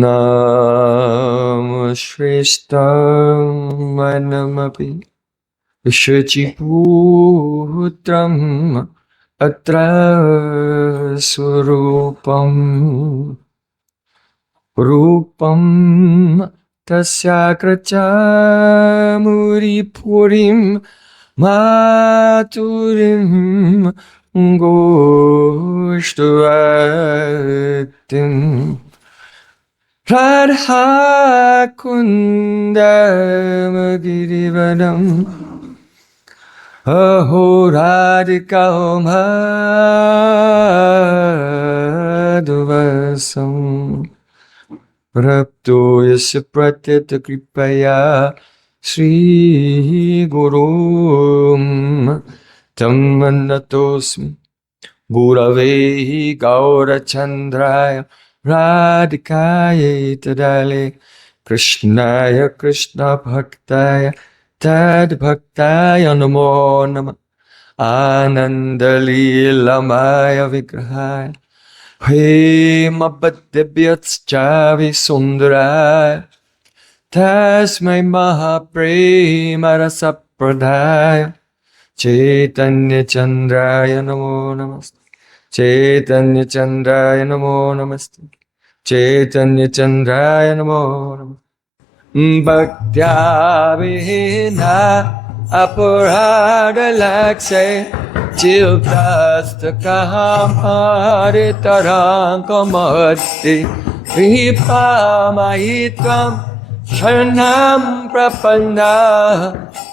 Nam Shrishtam Manamapi Shachiputram Atra Surupam Rupam Tasyakracha Muripurim Maturim Goshtuatim Radha Kundam Girivanam Aho Radhika Madhuvasam Rapto Yasya Pratyata Kripaya Sri Gurum Tammanatosmi Gurave Gaura Chandraya Radhikaya Tadale Krishnaya Krishna Bhaktaya Tad Bhaktaya Namo Nama Anandalilamaya Vigrahaya Hemabhadevyatschai Sundaraya Tasmai Mahaprema Pradaya Chaitanya Chandraya Namo Namaste Chaitanya Chandraya Namo Namaste Chaitanya Chandraya Namo Namaste Bhaktya Vihina Aparada Lakse Chilprastha Kahamare Tarankamati Vipa Mahitvam Sharanam Prapanna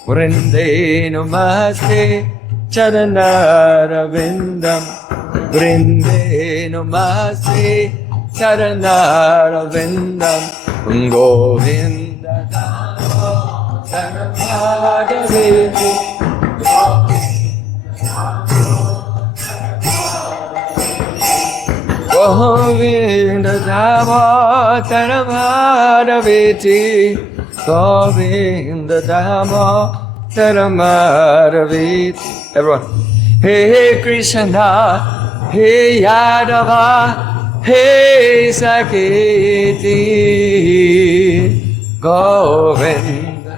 Vrinde Namaste Charanara Vrinde Namaste Charanara Govinda Saranagaviti Govinda Dhamma Taramharaviti Govinda Dhamma Taramharaviti. Everyone. Hey Krishna, Hey Yadava, Hey Saketi, Govinda.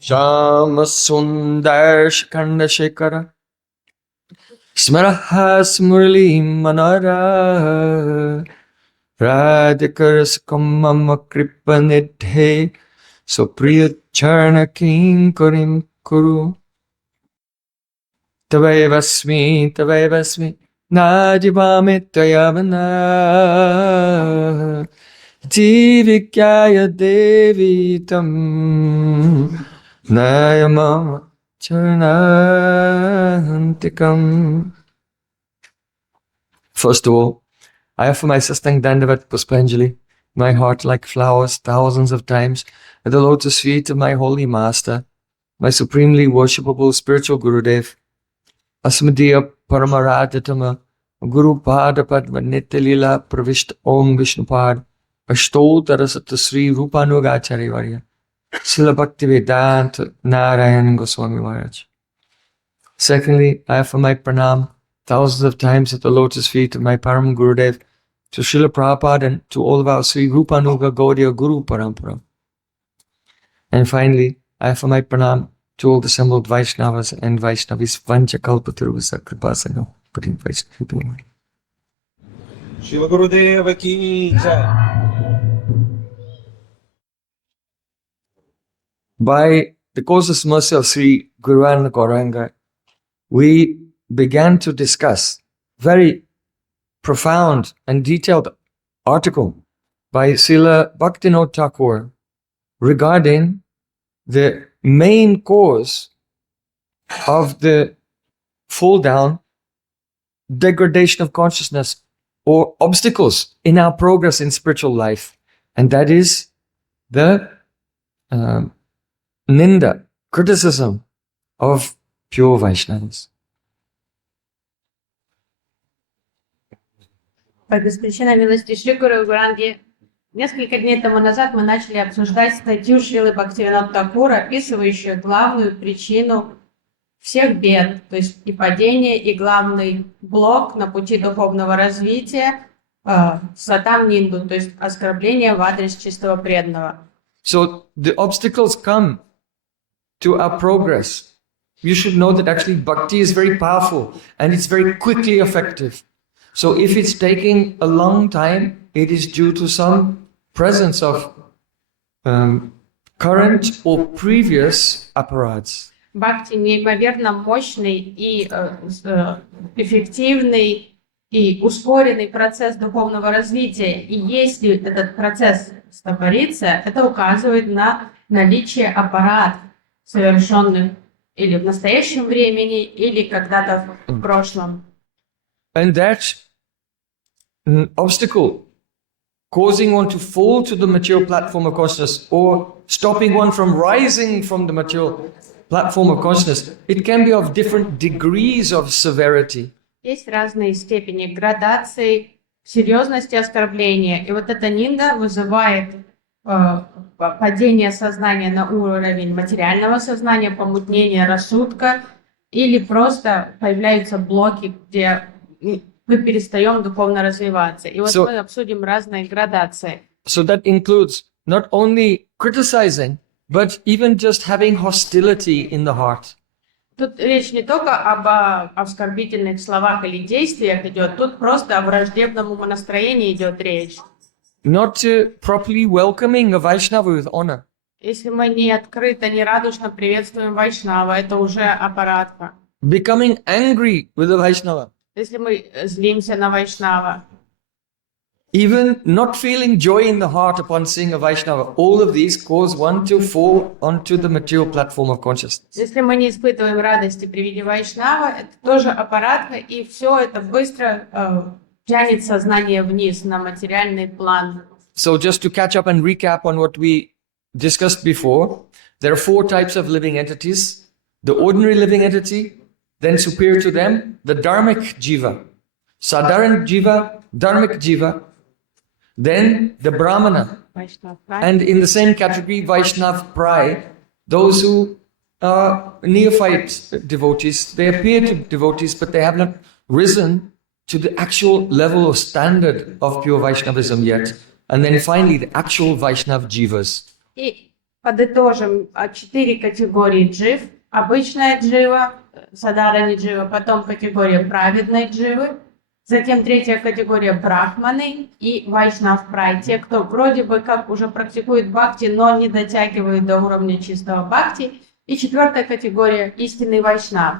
Shama Sundar Shikanda Shekara Smaraha Smurli Manara Radhikarskamama Kripanidhe Supriya Charna King Kurim Kuru Tavayavasmi Najivame Tayavana Jivikyaya Devi Tam Nayama Charanantikam. First of all, I offer my Sastang Dandavat Puspanjali, my heart like flowers thousands of times, at the lotus feet of my holy master, my supremely worshipable spiritual Gurudev, Asmadiya Paramaradhatama, Guru Pada Padma Nityalila Pravishta Om Vishnupad, Ashtottarasata Sri Rupanugacharya Varya, Srila Bhaktivedanta Narayan Goswami Maharaj. Secondly, I offer my pranam thousands of times at the lotus feet of my Param Gurudev, to Srila Prabhupada and to all of our Sri Rupanuga Gaudiya Guru Parampara. And finally, I offer my pranam to all the assembled Vaishnavas and Vaishnavis Vancha Kalpataruvasa Kripasano Putting Vaishnavi. Shila Gurudeva Ki Jai. By the causeless mercy of Sri Guruvarna Gauranga, we began to discuss very profound and detailed article by Srila Bhaktivinoda Thakur regarding the main cause of the fall down, degradation of consciousness, or obstacles in our progress in spiritual life, and that is the Ninda, criticism of pure Vaishnavas. По беспричинной милости Шри Гуру Гуранги, несколько дней тому назад мы начали обсуждать статью Шрилы Бхактивинода Тхакура, описывающую главную причину всех бед, то есть и падение, и главный блок на пути духовного развития сатам Нинду, то есть оскорбление в адрес чистого преданного. So the obstacles come to our progress. You should know that actually bhakti is very powerful and it's very quickly effective. So if it's taking a long time, it is due to some presence of current or previous apparatus. Бхакти неимоверно мощный и эффективный и ускоренный процесс духовного развития. И если этот процесс стопорится, это указывает на наличие аппаратов, совершенных или в настоящем времени, или когда-то в прошлом. And that obstacle causing one to fall to the material platform of consciousness or stopping one from rising from the material platform of consciousness, it can be of different degrees of severity. Есть разные степени градации, серьезности оскорбления. И вот эта нинда вызывает падение сознания на уровень материального сознания, помутнение рассудка, или просто появляются блоки, где мы перестаем духовно развиваться. И вот мы обсудим разные градации. So that includes not only criticizing, but even just having hostility in the heart. Тут речь не только об оскорбительных словах или действиях идет, тут просто о враждебном умонастроении идет речь. Not properly welcoming a Vaishnava with honor. Если мы не открыто, не радушно приветствуем Вайшнава, это уже аппаратка. Becoming angry with a Vaishnava. Если мы злимся на Вайшнава. Even not feeling joy in the heart upon seeing a Vaishnava. All of these cause one to fall onto the material platform of consciousness. Если мы не испытываем радости при виде Вайшнава, это тоже аппаратка, и все это быстро тянет сознание вниз на материальный план. So just to catch up and recap on what we discussed before, there are 4 types of living entities. The ordinary living entity, then superior to them, the dharmic jiva. Sadharan jiva, dharmic jiva, then the brahmana. And in the same category, Vaishnav Prai, those who are neophyte devotees. They appear to be devotees, but they have not risen to the actual level or standard of pure Vaishnavism yet. And then finally, the actual Vaishnav jivas. И подытожим 4 категории джив. Обычная джива, садарани джива, потом категория праведной дживы, затем 3-я категория брахманы и вайшнав прай. Те, кто вроде бы как уже практикует бхакти, но не дотягивает до уровня чистого бхакти. И 4-я категория истинный вайшнав.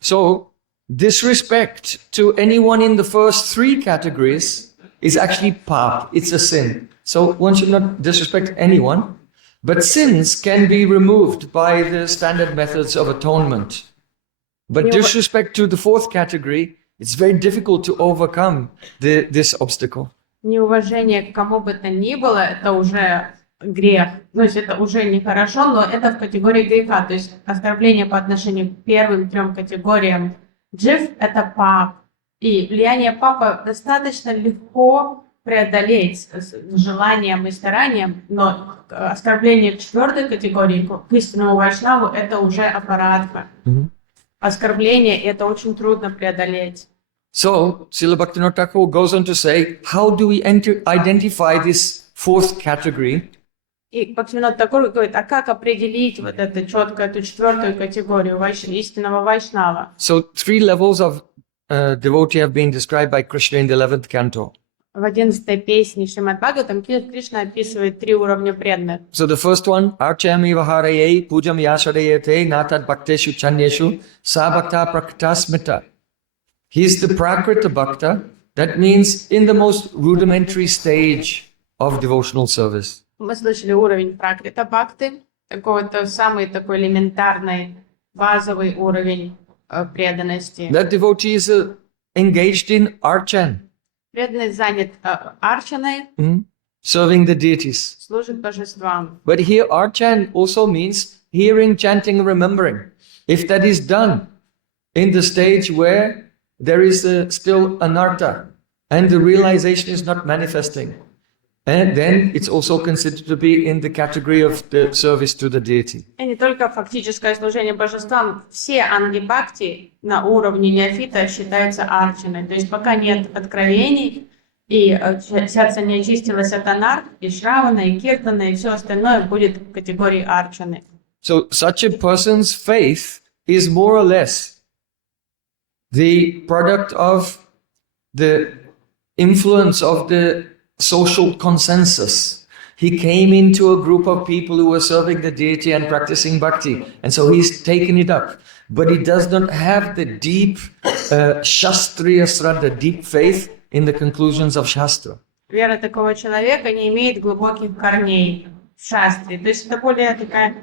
So, disrespect to anyone in the first 3 categories is actually pap. It's a sin. So one should not disrespect anyone. But sins can be removed by the standard methods of atonement. But disrespect to the 4th category, it's very difficult to overcome this obstacle. Неуважение к кому бы то ни было, это уже грех. То есть это уже нехорошо, но это в категории греха. То есть оскорбление по отношению к первым 3 категориям джив – это пап. И влияние папа достаточно легко преодолеть с желанием и старанием, но оскорбление к 4-й категории, к истинному вайшнаву, это уже аппаратка. Оскорбление это очень трудно преодолеть. So, Srila Bhaktivinoda Thakur goes on to say, how do we identify this 4th category? И Бхактивинода Тхакур говорит, а как определить вот это четко, эту 4-ю категорию истинного вайшнава? So, 3 levels of devotee have been described by Krishna in the 11th canto. В 11-й песне Шримад Бхагаватам Кришна описывает 3 уровня преданных. So the first one, Archami Vaharaye Pujam Yasharayate Natad Bhakteshu Chanyeshu Sa Bhakta Prakta Smita. He is the Prakrita Bhakta. That means in the most rudimentary stage of devotional service. Мы слышали уровень Пракрита Бхакты, такой-то самый такой элементарный, базовый уровень преданности. That devotee is engaged in archan. Преданный занят арчаной, serving the deities. служит божествам. But here archan also means hearing, chanting, remembering. If that is done in the stage where there is still anartha and the realization is not manifesting, And then it's also considered to be in the category of the service to the deity. И не только фактическое служение божествам, все анги-бхакти на уровне неофита считаются арчаной. То есть пока нет откровений, и сердце не очистилось от анарх, и шравана, и киртана, и все остальное будет в категории арчаны. So such a person's faith is more or less the product of the influence of the social consensus. He came into a group of people who were serving the deity and practicing bhakti, and so he's taken it up. But he does not have the deep shastriya sraddha, deep faith in the conclusions of Shastra. Вера такого человека не имеет глубоких корней в шастре. То есть это более такая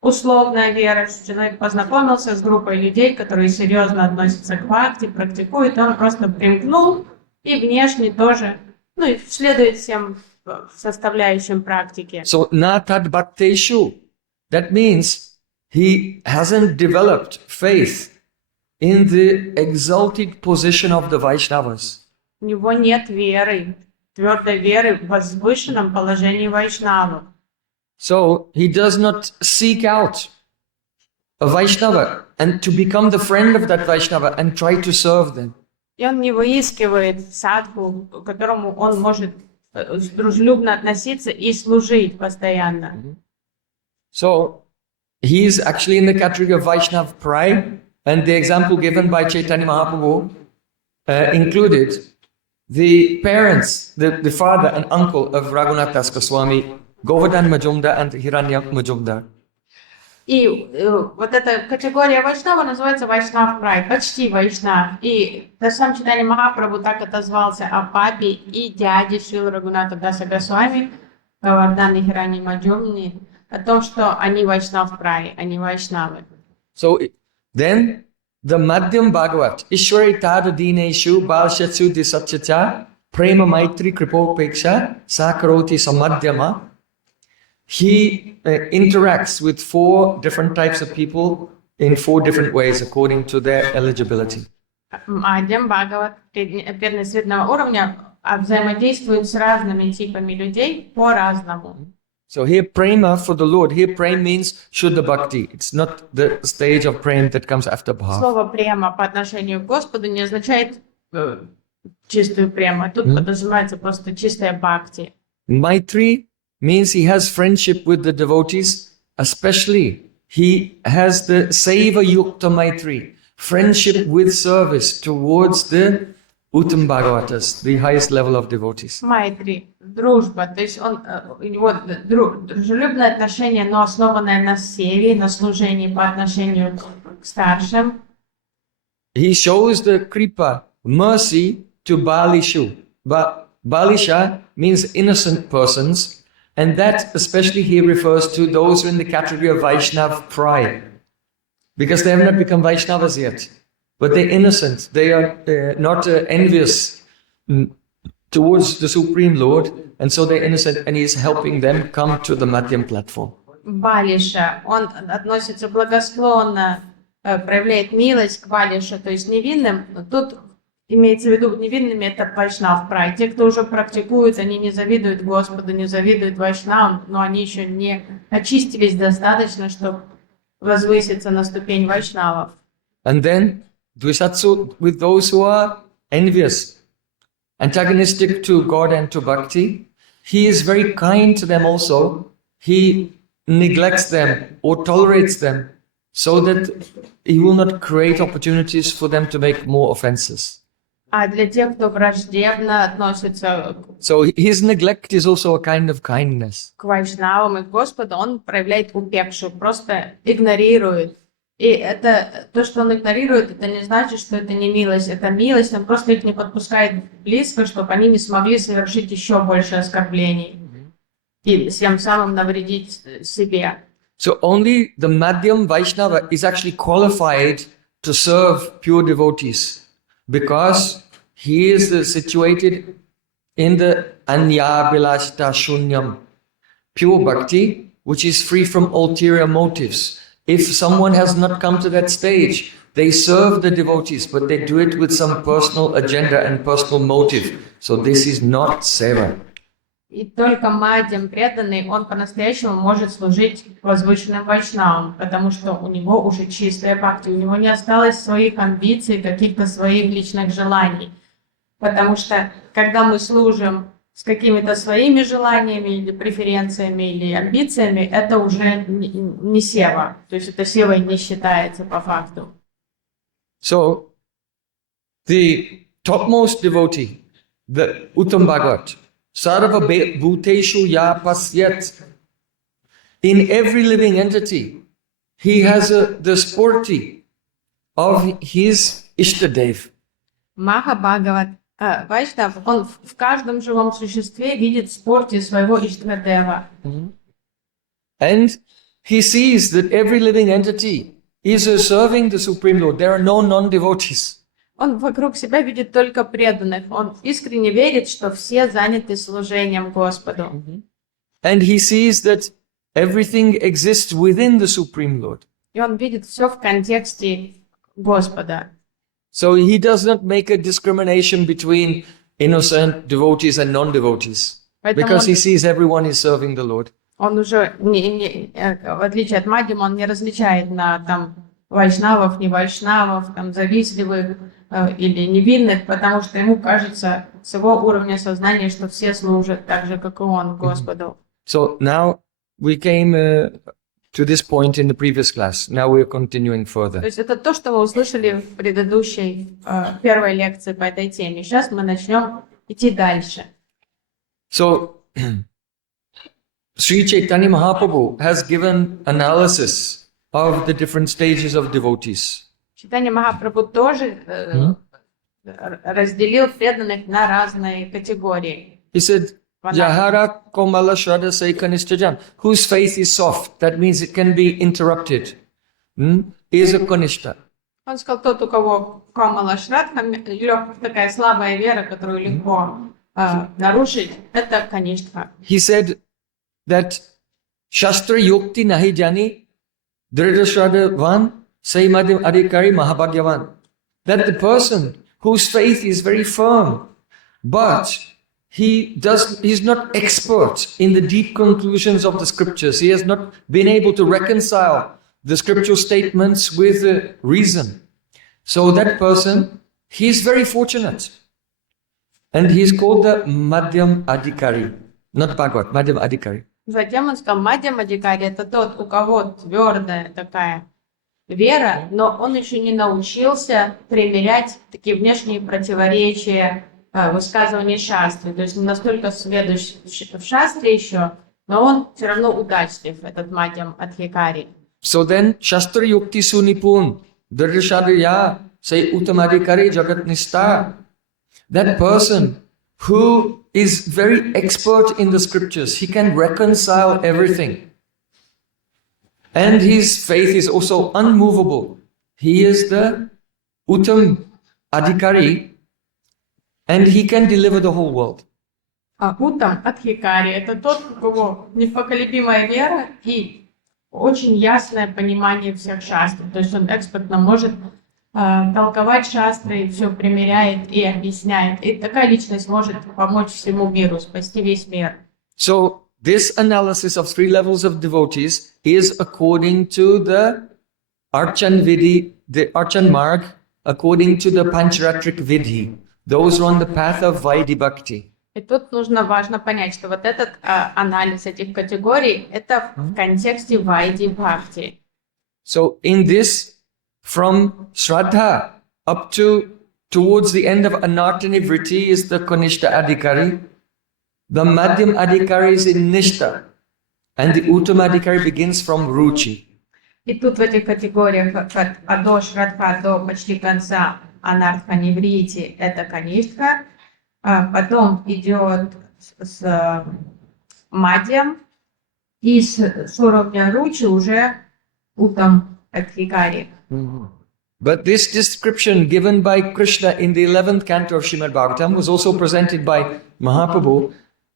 условная вера, что человек познакомился с группой людей, которые серьезно относятся к бхакти, практикуют, он просто примкнул и внешне тоже, и следует всем составляющим практики. So natad bhakteshu, that means he hasn't developed faith in the exalted position of the Vaishnavas. У него нет веры, твердой веры в возвышенном положении вайшнавов. So he does not seek out a Vaishnava and to become the friend of that Vaishnava and try to serve them. И он не выискивает садху, к которому он может дружелюбно относиться и служить постоянно. So he is actually in the category of Vaishnav pride, and the example given by Chaitanya Mahaprabhu included the parents, the father and uncle of Raghunath Das Goswami, Govardhan Majumdar and Hiranya Majumdar. И вот эта категория вайшнава называется Вайшнав Прай, почти вайшнав. И сам Чайтанья Махапрабху так отозвался о папе и дяде Шрилы Рагунатха Даса Госвами, Govardhan и Хиранья Маджумни, о том, что они Вайшнав Прай, они вайшнавы. So then the Madhyam Bhagavat, Ishwari Tada Dineshu Balshatsu Disatyacha Prema Maitri Kripopeksha Sakaroti Samadhyama. He interacts with 4 different types of people in 4 different ways according to their eligibility. Мадьям Бхагават, преданность среднего уровня, взаимодействует с разными типами людей по-разному. So here prema for the Lord, here prem means Shuddha Bhakti. It's not the stage of prem that comes after bhav. Слово према по отношению к Господу не означает чистую прему. Тут подразумевается просто чистая бхакти. Maitri means he has friendship with the devotees, especially he has the Seva Yukta Maitri, friendship with service towards the Uttam Bhagavatas, the highest level of devotees. Майтри, дружба, то есть у него дружелюбное отношение, но основанное на севе, на служении по отношению к старшим. He shows the kripa, mercy to Balishu. Balisha means innocent persons, and that especially he refers to those who are in the category of Vaishnav pride, because they have not become Vaishnavas yet, but they're innocent. They are not envious towards the Supreme Lord, and so they're innocent, and he's helping them come to the Madhyam platform. Балиша, он относится благосклонно, проявляет милость к Балише, то есть невинным. Тут имеется в виду невинными это Вайшнав Прай. Те, кто уже практикуют, они не завидуют Господу, не завидуют Вайшнавам, но они еще не очистились достаточно, чтобы возвыситься на ступень Вайшнавов. And then Dvisatsu with those who are envious, antagonistic to God and to Bhakti. He is very kind to them also. He neglects them or tolerates them so that he will not create opportunities for them to make more offenses. А для тех, кто враждебно относится So his neglect is also a kind of kindness. к Вайшнавам и к Господу, он проявляет упекшу, просто игнорирует. И это то, что он игнорирует, это не значит, что это не милость, это милость, он просто их не подпускает близко, чтобы они не смогли совершить еще больше оскорблений и тем самым навредить себе. So only the Madhyam Vaishnava is actually qualified to serve pure devotees because he is situated in the Anya Bilashita Shunyam, pure bhakti, which is free from ulterior motives. If someone has not come to that stage, they serve the devotees, but they do it with some personal agenda and personal motive. So this is not seva. И только мадьям преданный, он по-настоящему может служить возвышенным вайшнавам, потому что у него уже чистая бхакти, у него не осталось своих амбиций, каких-то своих личных желаний. Потому что когда мы служим с какими-то своими желаниями или преференциями или амбициями, это уже не сева. То есть это севой не считается по факту. So, the topmost devotee, the Uttam Bhagat, Sarva Bhuteshu Ya Pasyat, in every living entity, he has the spurti of his Ishtadev. Маха Бхагават, Вайшнав, он в каждом живом существе видит спорте своего Иштадева. And he sees that every living entity is serving the Supreme Lord. There are no non-devotees. Он вокруг себя видит только преданных. Он искренне верит, что все заняты служением Господу. And he sees that everything exists within the Supreme Lord. И он видит все в контексте Господа. So he does not make a discrimination between innocent devotees and non-devotees. Поэтому Because he sees everyone is serving the Lord. он уже, в отличие от Мадьяма, он не различает на там вайшнавов, не вайшнавов, там завистливых или невинных, потому что ему кажется с его уровня сознания, что все служат так же, как и он, Господу. So now we came to this point in the previous class. Now we are continuing То further. есть это то, что мы услышали в предыдущей первой лекции по этой теме. Сейчас мы начнем идти дальше. So Sri Chaitanya Mahaprabhu has given analysis of the different stages of devotees. Чайтанья Махапрабху тоже разделил преданных на разные категории. He said, Jahara Komala Shraddha Saikanishtajan, whose faith is soft, that means it can be interrupted, is a Kanishta. Он сказал, тот, у кого Камала Шрадха, такая слабая вера, которую легко нарушить, это Каништха. He said that Shastra Yukti Nahi Jani Dridha Shraddha Van Sai Madhyam Adhikari Mahabhagyavan. That the person whose faith is very firm, but he's not expert in the deep conclusions of the scriptures. He has not been able to reconcile the scriptural statements with reason. So that person, he's very fortunate. And he's called the Madhyam Adhikari. Not Bhagavad, Madhyam Adhikari. Затем он сказал, Мадьям Адхикари это тот, у кого твердая такая вера, но он еще не научился примерять такие внешние противоречия высказывания шастры. То есть не настолько сведущ в шастре еще, но он все равно удачлив, этот Мадьям Адхикари. So then, Shastra Yukti Sunipun, Dridashadaya, say Uttamadhikari Jagat Nista. That person who is very expert in the scriptures, he can reconcile everything. And his faith is also unmovable. He is the Uttam Adhikari, and he can deliver the whole world. А Уттам Адхикари это тот, у кого непоколебимая вера и очень ясное понимание всех шастр. То есть он экспертно может толковать шастры, все примеряет и объясняет. И такая личность может помочь всему миру, спасти весь мир. So this analysis of 3 levels of devotees is according to the Archan Vidhi, the Archan Marg, according to the Pancharatrik Vidhi. Those are on the path of Vaidhi Bhakti. И тут важно понять, что вот этот анализ этих категорий, это в контексте Вайди Бхакти. So in this, from Shraddha up to towards the end of Anartani Vritti is the Kanishta Adhikari. The Madhyam Adhikari is in Nishta. And the Uttam Adhikari begins from Ruchi. И тут в этих категориях от Шрадха до почти конца Анартханиврити это Каништха, потом идет с Мадьям, и с уровня Ручи уже Уттам Адхикари. But this description given by Krishna in the 11th canto of Srimad Bhagavatam was also presented by Mahaprabhu.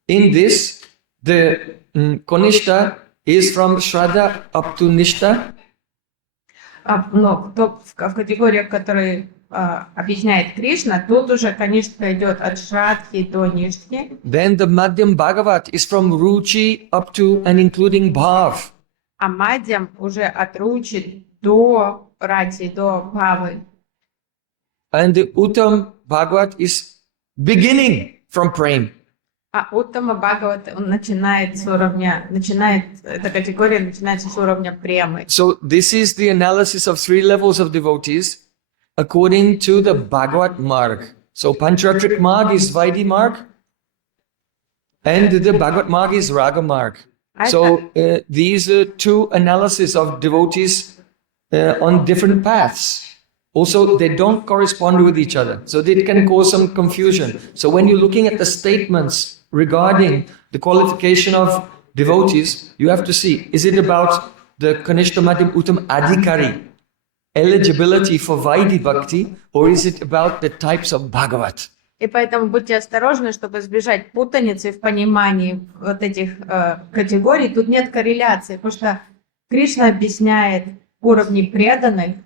In this, the Kanishta is from Shraddha up to Nishta. Но в категориях, которые объясняет Кришна, тут уже, конечно, идет от Шрадхи до Ништхи. Then the Madhyam Bhagavat is from Ruchi up to and including Bhav. А Мадьям уже от Ручи до Рати, до Бхавы. And the Uttam Bhagavat is beginning from Prem. А Уттама Бхагават, он начинает с уровня, эта категория начинается с уровня премы. So this is the analysis of 3 levels of devotees according to the Bhagavat Marg. So Pancharatrik Marg is Vaidhi Marg and the Bhagavat Marg is Raga Marg. So these are 2 analyses of devotees on different paths. Also, they don't correspond with each other. So it can cause some confusion. So when you're looking at the statements regarding the qualification of devotees, you have to see, is it about the Kanishta Madhyam Uttam Adhikari, eligibility for Vaidhi Bhakti, or is it about the types of Bhagavat? И поэтому будьте осторожны, чтобы избежать путаницы в понимании вот этих категорий. Тут нет корреляции, потому что Кришна объясняет уровни преданных,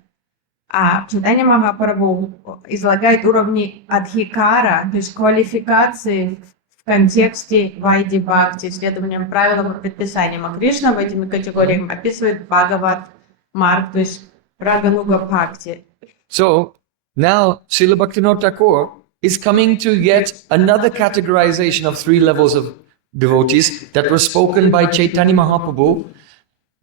а Чайтанья Махапрабху излагает уровни адхикара, то есть квалификации в контексте Вайди Бхакти, следованием правилам и предписаниям. А Кришна в этими категориями описывает Бхагават Марг, то есть Рагануга Бхакти. So now Srila Bhaktivinoda Thakur is coming to yet another categorization of 3 levels of devotees that were spoken by Chaitanya Mahaprabhu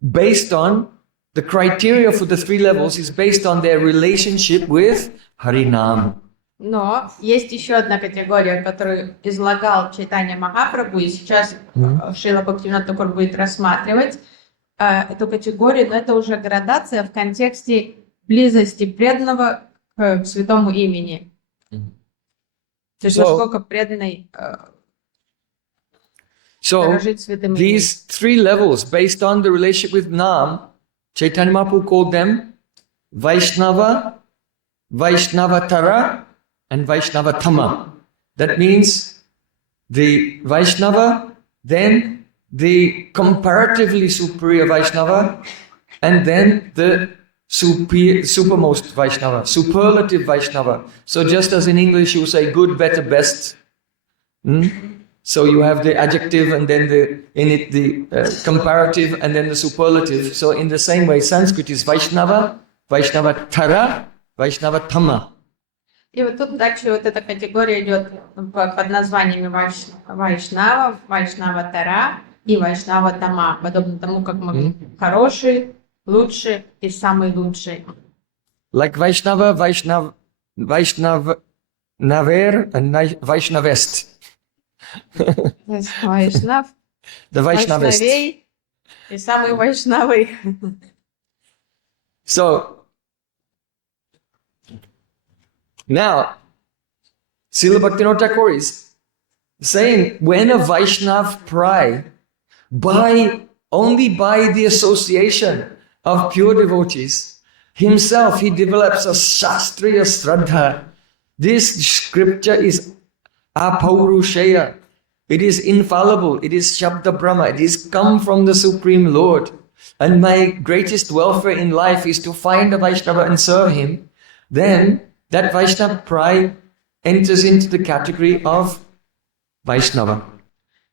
based on the criteria for the 3 levels is based on their relationship with Harinam. Но есть еще одна категория, которую излагал Чайтанья Махапрабху, и сейчас Шрила Бхактивинода Тхакур будет рассматривать эту категорию, но это уже градация в контексте близости преданного к святому имени. То есть насколько преданный дорожит святым именем. These 3 levels based on the relationship with Nam, Chaitanya Mahaprabhu called them Vaishnava, Vaishnavatara, and Vaishnavatama. That means the Vaishnava, then the comparatively superior Vaishnava, and then the supermost Vaishnava, superlative Vaishnava. So just as in English you say good, better, best. So you have the adjective and then the comparative and then the superlative. So in the same way, Sanskrit is Vaishnava, Vaishnavatara, Vaishnavatama. И вот тут дальше вот эта категория идет под названиями Вайшнава, Вайшнаватара и Вайшнаватама, подобно тому, как мы хороший, лучший и самый лучший. Like Vaishnava, Vaishnav, Naver and Vaishnavest. Вайшнав, The Vaishnavest. Вайшнавей и самый Вайшнавый. So now, Srila Bhaktivinoda Thakur is saying when a Vaishnav pray, only by the association of pure devotees, himself he develops a Shastriya Shraddha. This scripture is Apaurushaya. It is infallible. It is Shabda Brahma. It is come from the Supreme Lord. And my greatest welfare in life is to find a Vaishnava and serve him. Then that Vaishnava pride enters into the category of Vaishnava.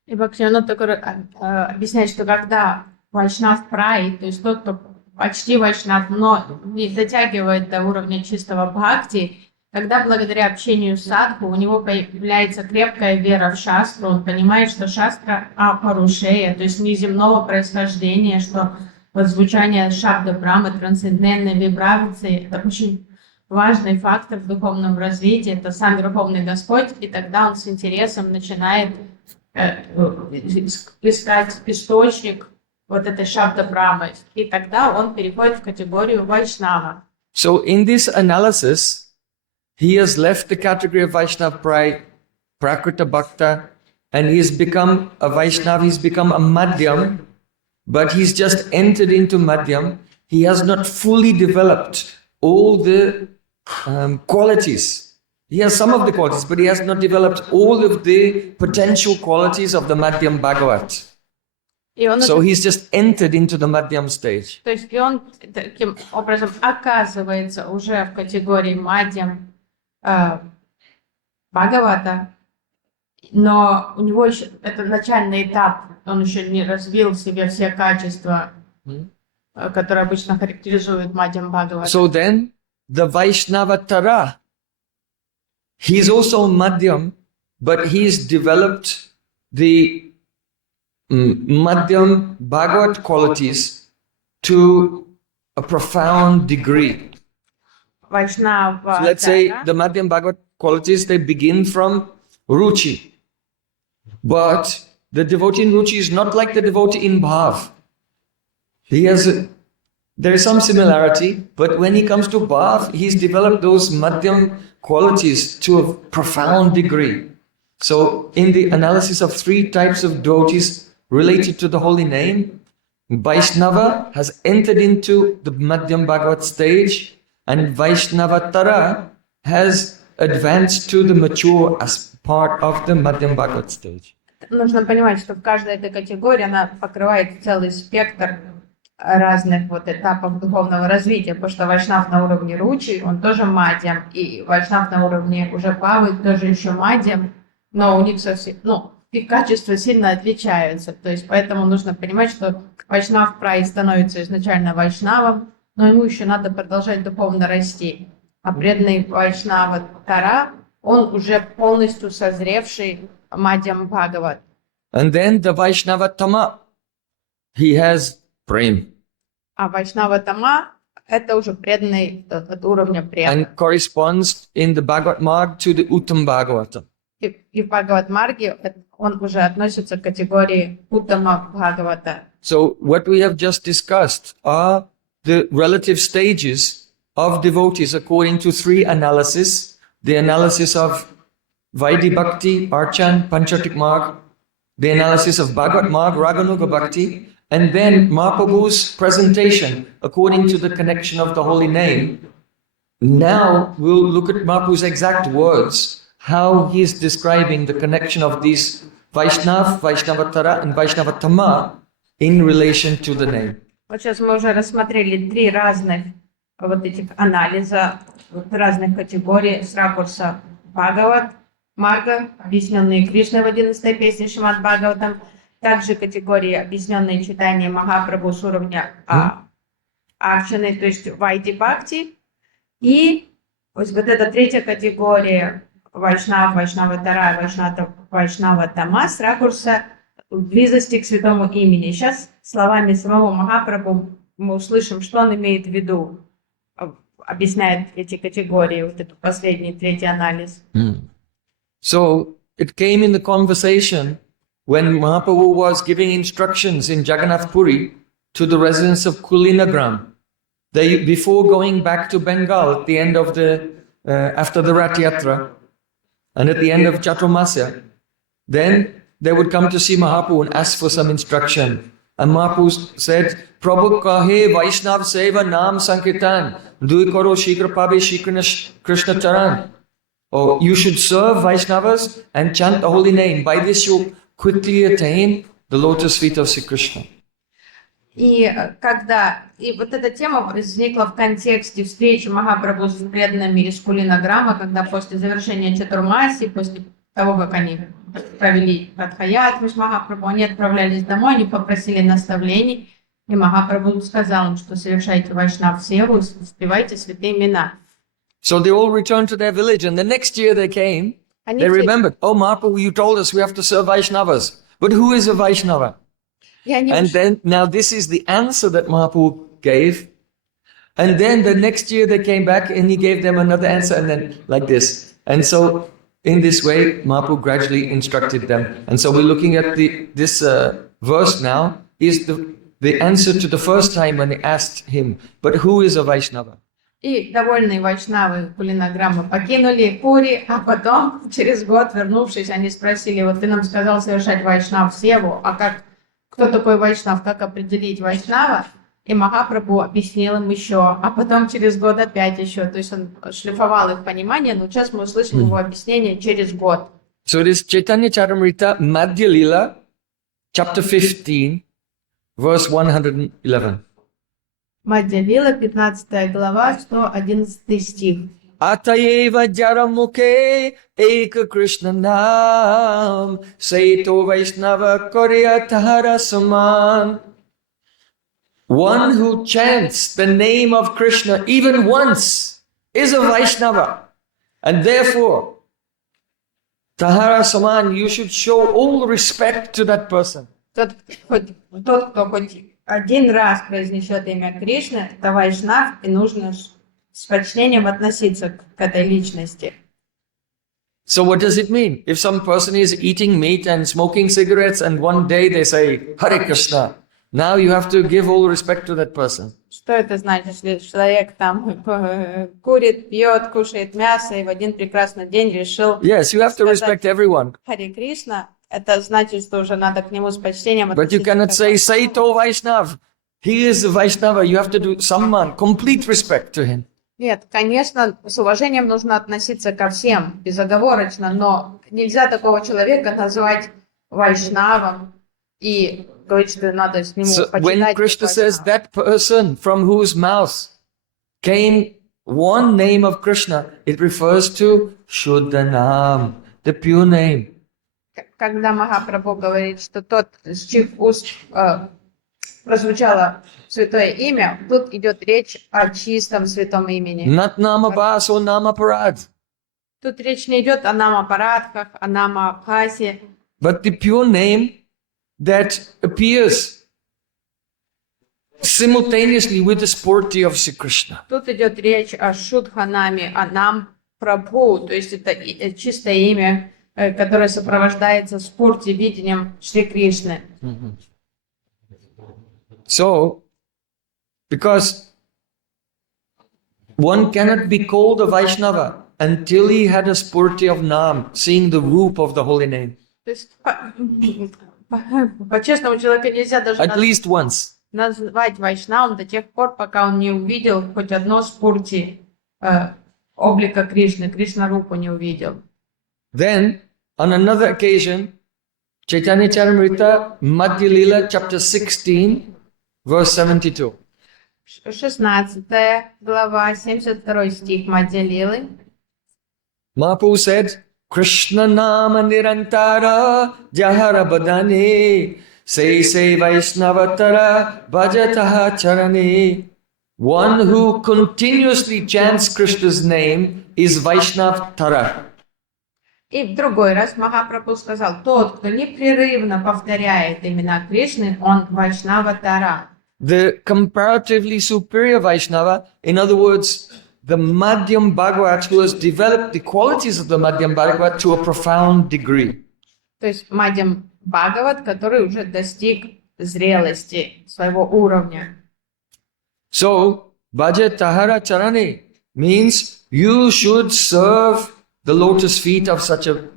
И Бхактивинода Тхакур объясняет, что когда Вайшнав прай, то есть тот, кто почти Вайшнав, но не дотягивает до уровня чистого бхакти, когда благодаря общению с садху у него появляется крепкая вера в шастру, он понимает, что шастра апарушея, то есть неземного происхождения, что вот звучание шабда Брахмы, трансцендентной вибрации, это очень важный фактор в духовном развитии, это сам Верховный Господь, и тогда он с интересом начинает искать источник вот этой шабда Брахмы, и тогда он переходит в категорию Вайшнава. So in this analysis, he has left the category of Vaishnava pride, Prakrita Bhakta, and he has become a Vaishnava, he's become a Madhyam, but he's just entered into Madhyam. He has not fully developed all the qualities. He has some of the qualities, but he has not developed all of the potential qualities of the Madhyam Bhagavat. И он So уже, he's just entered into the Madhyam stage. то есть и он таким образом оказывается уже в категории Мадьям Бхагавата, но у него еще это начальный этап, он еще не развил в себе все качества, которые обычно характеризуют Мадьям Бхагавата. So then, the Vaishnava Tara, he's also Madhyam, but he's developed the Madhyam Bhagavat qualities to a profound degree. Vaishnava So let's say Tara, the Madhyam Bhagavat qualities, they begin from Ruchi. But the devotee in Ruchi is not like the devotee in Bhav. There is some similarity, but when he comes to Bhav, he's developed those Madhyam qualities to a profound degree. So in the analysis of three types of devotees related to the holy name, Vaishnava has entered into the Madhyam Bhagavat stage, and Vaishnava Tara has advanced to the mature as part of the Madhyam Bhagavat stage. нужно понимать, что в каждой этой категории она покрывает целый спектр разных вот этапов духовного развития, потому что вайшнав на уровне Ручи, он тоже мадьям, и вайшнав на уровне уже Павы тоже еще мадьям, но у них совсем, их качества сильно отличаются, то есть поэтому нужно понимать, что вайшнав прай становится изначально вайшнавом, но ему еще надо продолжать духовно расти, а преданный вайшнава Тара, он уже полностью созревший мадьям Бхагават. And then the Vaishnava Tama, he has Prem А Вайшнава Тама – это уже преданный от уровня према. and corresponds in the Bhagavat Marg to the Uttam Bhagavata. И в Бхагават-марге он уже относится к категории Уттама Бхагавата. So what we have just discussed are the relative stages of devotees according to three analysis. The analysis of Vaidhi Bhakti, Archan, Panchatik Marg, the analysis of Bhagavat Marg, Raganuga Bhakti, and then Mahaprabhu's presentation according to the connection of the holy name. Now we'll look at Mahaprabhu's exact words, how he is describing the connection of these Vaishnav, Vaishnava-tara and Vaishnava-tama in relation to the name. Вот сейчас мы уже рассмотрели три разных вот этих анализа, разных категорий с ракурса Бхагават, Марга, объясненные Кришной в 11 песне Шримад Бхагаватам, также категории, объясненные читанием Махапрабху с уровня Арчаны, то есть Вайди Бхакти, и вот эта третья категория Вайшнав, Вайшнава-тара, Вайшнава-тама с ракурса близости к святому имени. Сейчас словами самого Махапрабху мы услышим, что он имеет в виду, объясняет эти категории, вот этот последний, третий анализ. So it came in the conversation when Mahaprabhu was giving instructions in Jagannath Puri to the residents of Kulinagram. They, before going back to Bengal at the end of after the Rath Yatra and at the end of Chaturmasya, then they would come to see Mahaprabhu and ask for some instruction. And Mahaprabhu said, Prabhu kahe Vaishnav seva naam sankirtan, dui karo shikra pabe shikra Krishna charan. Oh, you should serve Vaishnavas and chant the holy name. By this you'll quickly attain the lotus feet of Sri Krishna. И вот эта тема возникла в контексте встречи Махапрабху с преданными из Кулинаграма, когда после завершения Чатурмаси, после того, как они провели Радхаятму с Махапрабху, они отправлялись домой, они попросили наставлений, и Махапрабху сказал им, что совершайте вайшнав севу, воспевайте святые имена. So they all returned to their village, and the next year they came, they remembered, oh Mahaprabhu, you told us we have to serve Vaishnavas. But who is a Vaishnava? And then, now this is the answer that Mahaprabhu gave. And then the next year they came back and he gave them another answer, and then like this. And so in this way, Mahaprabhu gradually instructed them. And so we're looking at this verse now, is the answer to the first time when they asked him, but who is a Vaishnava? И довольные вайшнавы Кулинаграмма покинули Пури, а потом, через год, вернувшись, они спросили, вот ты нам сказал совершать вайшнав севу, а кто такой вайшнав, как определить вайшнава? И Махапрабху объяснил им еще, а потом через год опять еще. То есть он шлифовал их понимание, но сейчас мы услышим его объяснение через год. So it is Chaitanya Charitamrita Madhya Lila, chapter 15, verse 111. Мадья-лила, 15 глава, 111 стих. Atayeva jaramukhe eka Krishna nam Saito Vaishnava Korya Tahara Saman. One who chants the name of Krishna even once is a Vaishnava. And therefore, Tahara Saman, you should show all respect to that person. Тот, кто хоть один раз произнесет имя Кришны, это вайшнав, и нужно с почтением относиться к этой личности. So what does it mean? If some person is eating meat and smoking cigarettes and one day they say, Hare Krishna, now you have to give all respect to that person. Что это значит, если человек там курит, пьет, кушает мясо и в один прекрасный день решил Yes, you have to respect everyone. Харе Кришна, это значит, что уже надо к нему с почтением But you относиться. cannot say, Saito Vaishnav. He is a Vaishnava. You have to do samman, complete respect to him. Нет, конечно, с уважением нужно относиться ко всем, безоговорочно, но нельзя такого человека назвать вайшнавом и говорить, что надо с ним So when почитать. Krishna says that person from whose mouth came one name of Krishna, it refers to Shuddhanam, the pure name. Когда Махапрабху говорит, что тот, с чьих уст прозвучало святое имя, тут идет речь о чистом святом имени. Not namabhas or namaparad, Тут речь не идет о намапарадхах, о намабхасе, but the pure name that appears simultaneously with the sporty of Sri Krishna. тут идет речь о Шудханаме, о нам Прабху, то есть это чистое имя, которое сопровождается спурти, видением Шри Кришны. So, because one cannot be called a Vaishnava until he had a spurti of Nam, seeing the roop of the holy name, То есть по-честному человека нельзя даже at least once. назвать вайшнавом до тех пор, пока он не увидел хоть одно спурти облика Кришны, Кришна-рупу не увидел. Then, on another occasion, Chaitanya Charitamrita, Madhya Lila, chapter 16, verse 72. 16 глава, 72 стих Мадья-лилы. Mahaprabhu said, Krishna nama nirantara jahara badane se Vaishnavatara bhajataha charane. One who continuously chants Krishna's name is Vaishnav Tara. И в другой раз Махапрабху сказал, тот, кто непрерывно повторяет имена Кришны, он Вайшнава Тара. The comparatively superior Vaishnava, in other words, the Madhyam Bhagavat who has developed the qualities of the Madhyam Bhagavat to a profound degree. То есть Мадьям Бхагават, который уже достиг зрелости своего уровня. So, Bhaja Tahara Charane means you should serve the lotus feet of such a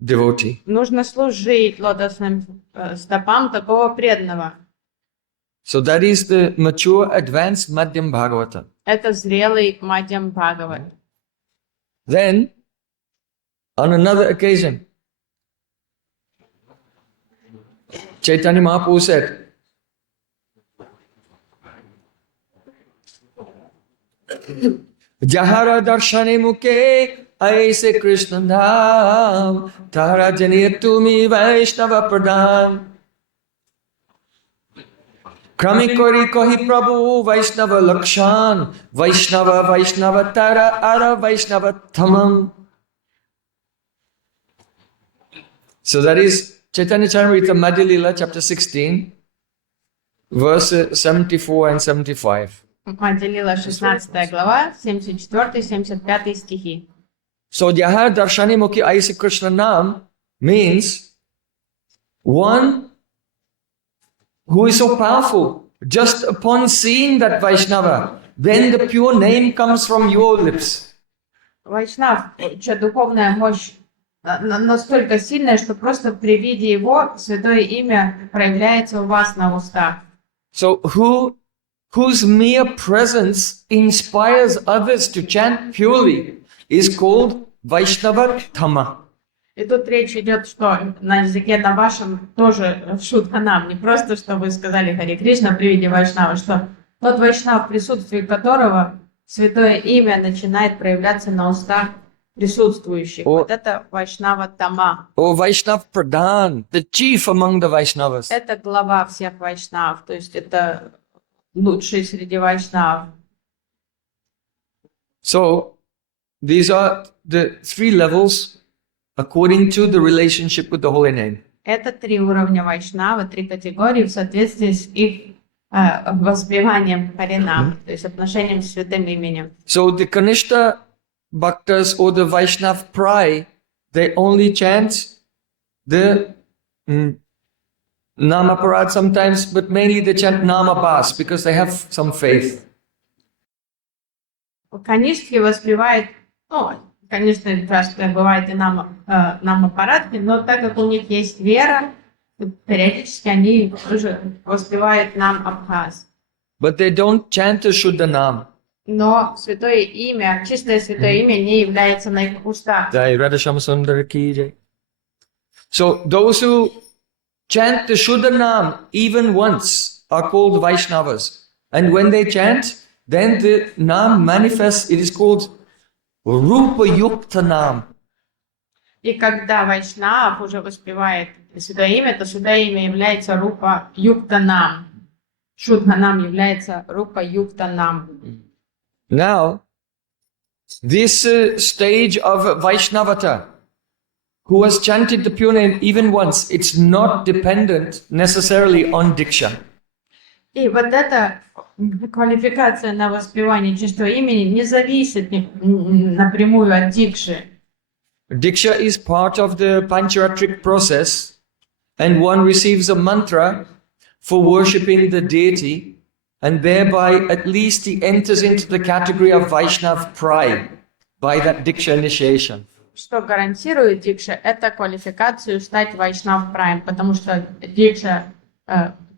devotee. Нужно служить лотосным стопам такого преданного. So that is the mature, advanced Madhyam Bhagavata. Это зрелый Мадьям Бхагават. Then, on another occasion, Chaitanya Mahaprabhu said, Jahara darshane mukhe aise Krishna naam tara janiyatumi Vaishnava pradhan. Krami kori kohi Prabhu Vaishnava lakshan Vaishnava tara ara Vaishnava thamam. So that is Chaitanya Charitamrita Madhya Lila chapter 16 verses 74 and 75. Мадья-лила, 16 глава, 74-75 стихи. So Jahar Darshani Mukhi Aisi Krishna Nam means one who is so powerful. Just upon seeing that Vaishnava, then the pure name comes from your lips. Вайшнав, чья духовная мощь настолько сильная, что просто при виде его святое имя проявляется у вас на устах. So whose mere presence inspires others to chant purely is called Vaishnava Tama. И тут речь идет, что на языке на вашем тоже шутханам, не просто, что вы сказали Харе Кришна при виде Вайшнава, что тот Вайшнав, в присутствии которого святое имя начинает проявляться на устах присутствующих. О. Вот это Вайшнава Тама. Or Vaishnav Pradhan, the chief among the Vaishnavas. Это глава всех Вайшнав, то есть это лучший среди Вайшнав. So, these are the three levels according to the relationship with the holy name. Это 3 уровня Вайшнава, 3 категории в соответствии с их воспеванием Харинам, то есть отношением с святым именем. So, the Kanishta Bhaktas or the Vaishnav Prai, they only chant the Namaparad sometimes, but mainly they chant Namabhas because they have some faith. Канишки воспевают, ну, конечно, часто бывает и намапарадки, но так как у них есть вера, периодически они тоже воспевают нам Абхаз. But they don't chant the Shuddha Nam. Но святое имя, чистое святое имя не является на их устах. Jai Radha Shama Sundara Ki Jai. So those who chant the Shuddha Nam even once are called Vaishnavas. And when they chant, then the Nam manifests, it is called Rupa Yukta Nam. И когда Вайшнав уже воспевает святое имя, то святое имя является Рупа Юктанам. Шудханам является Рупа Юктанам. Now, this stage of Vaishnavata, who has chanted the pure name even once, it's not dependent necessarily on Diksha. И вот эта квалификация на воспевание чистого имени не зависит напрямую от дикши. Diksha is part of the Pancharatric process, and one receives a mantra for worshipping the deity, and thereby at least he enters into the category of Vaishnav Prai by that Diksha initiation. Что гарантирует дикша, это квалификацию стать Вайшнав Прайм, потому что дикша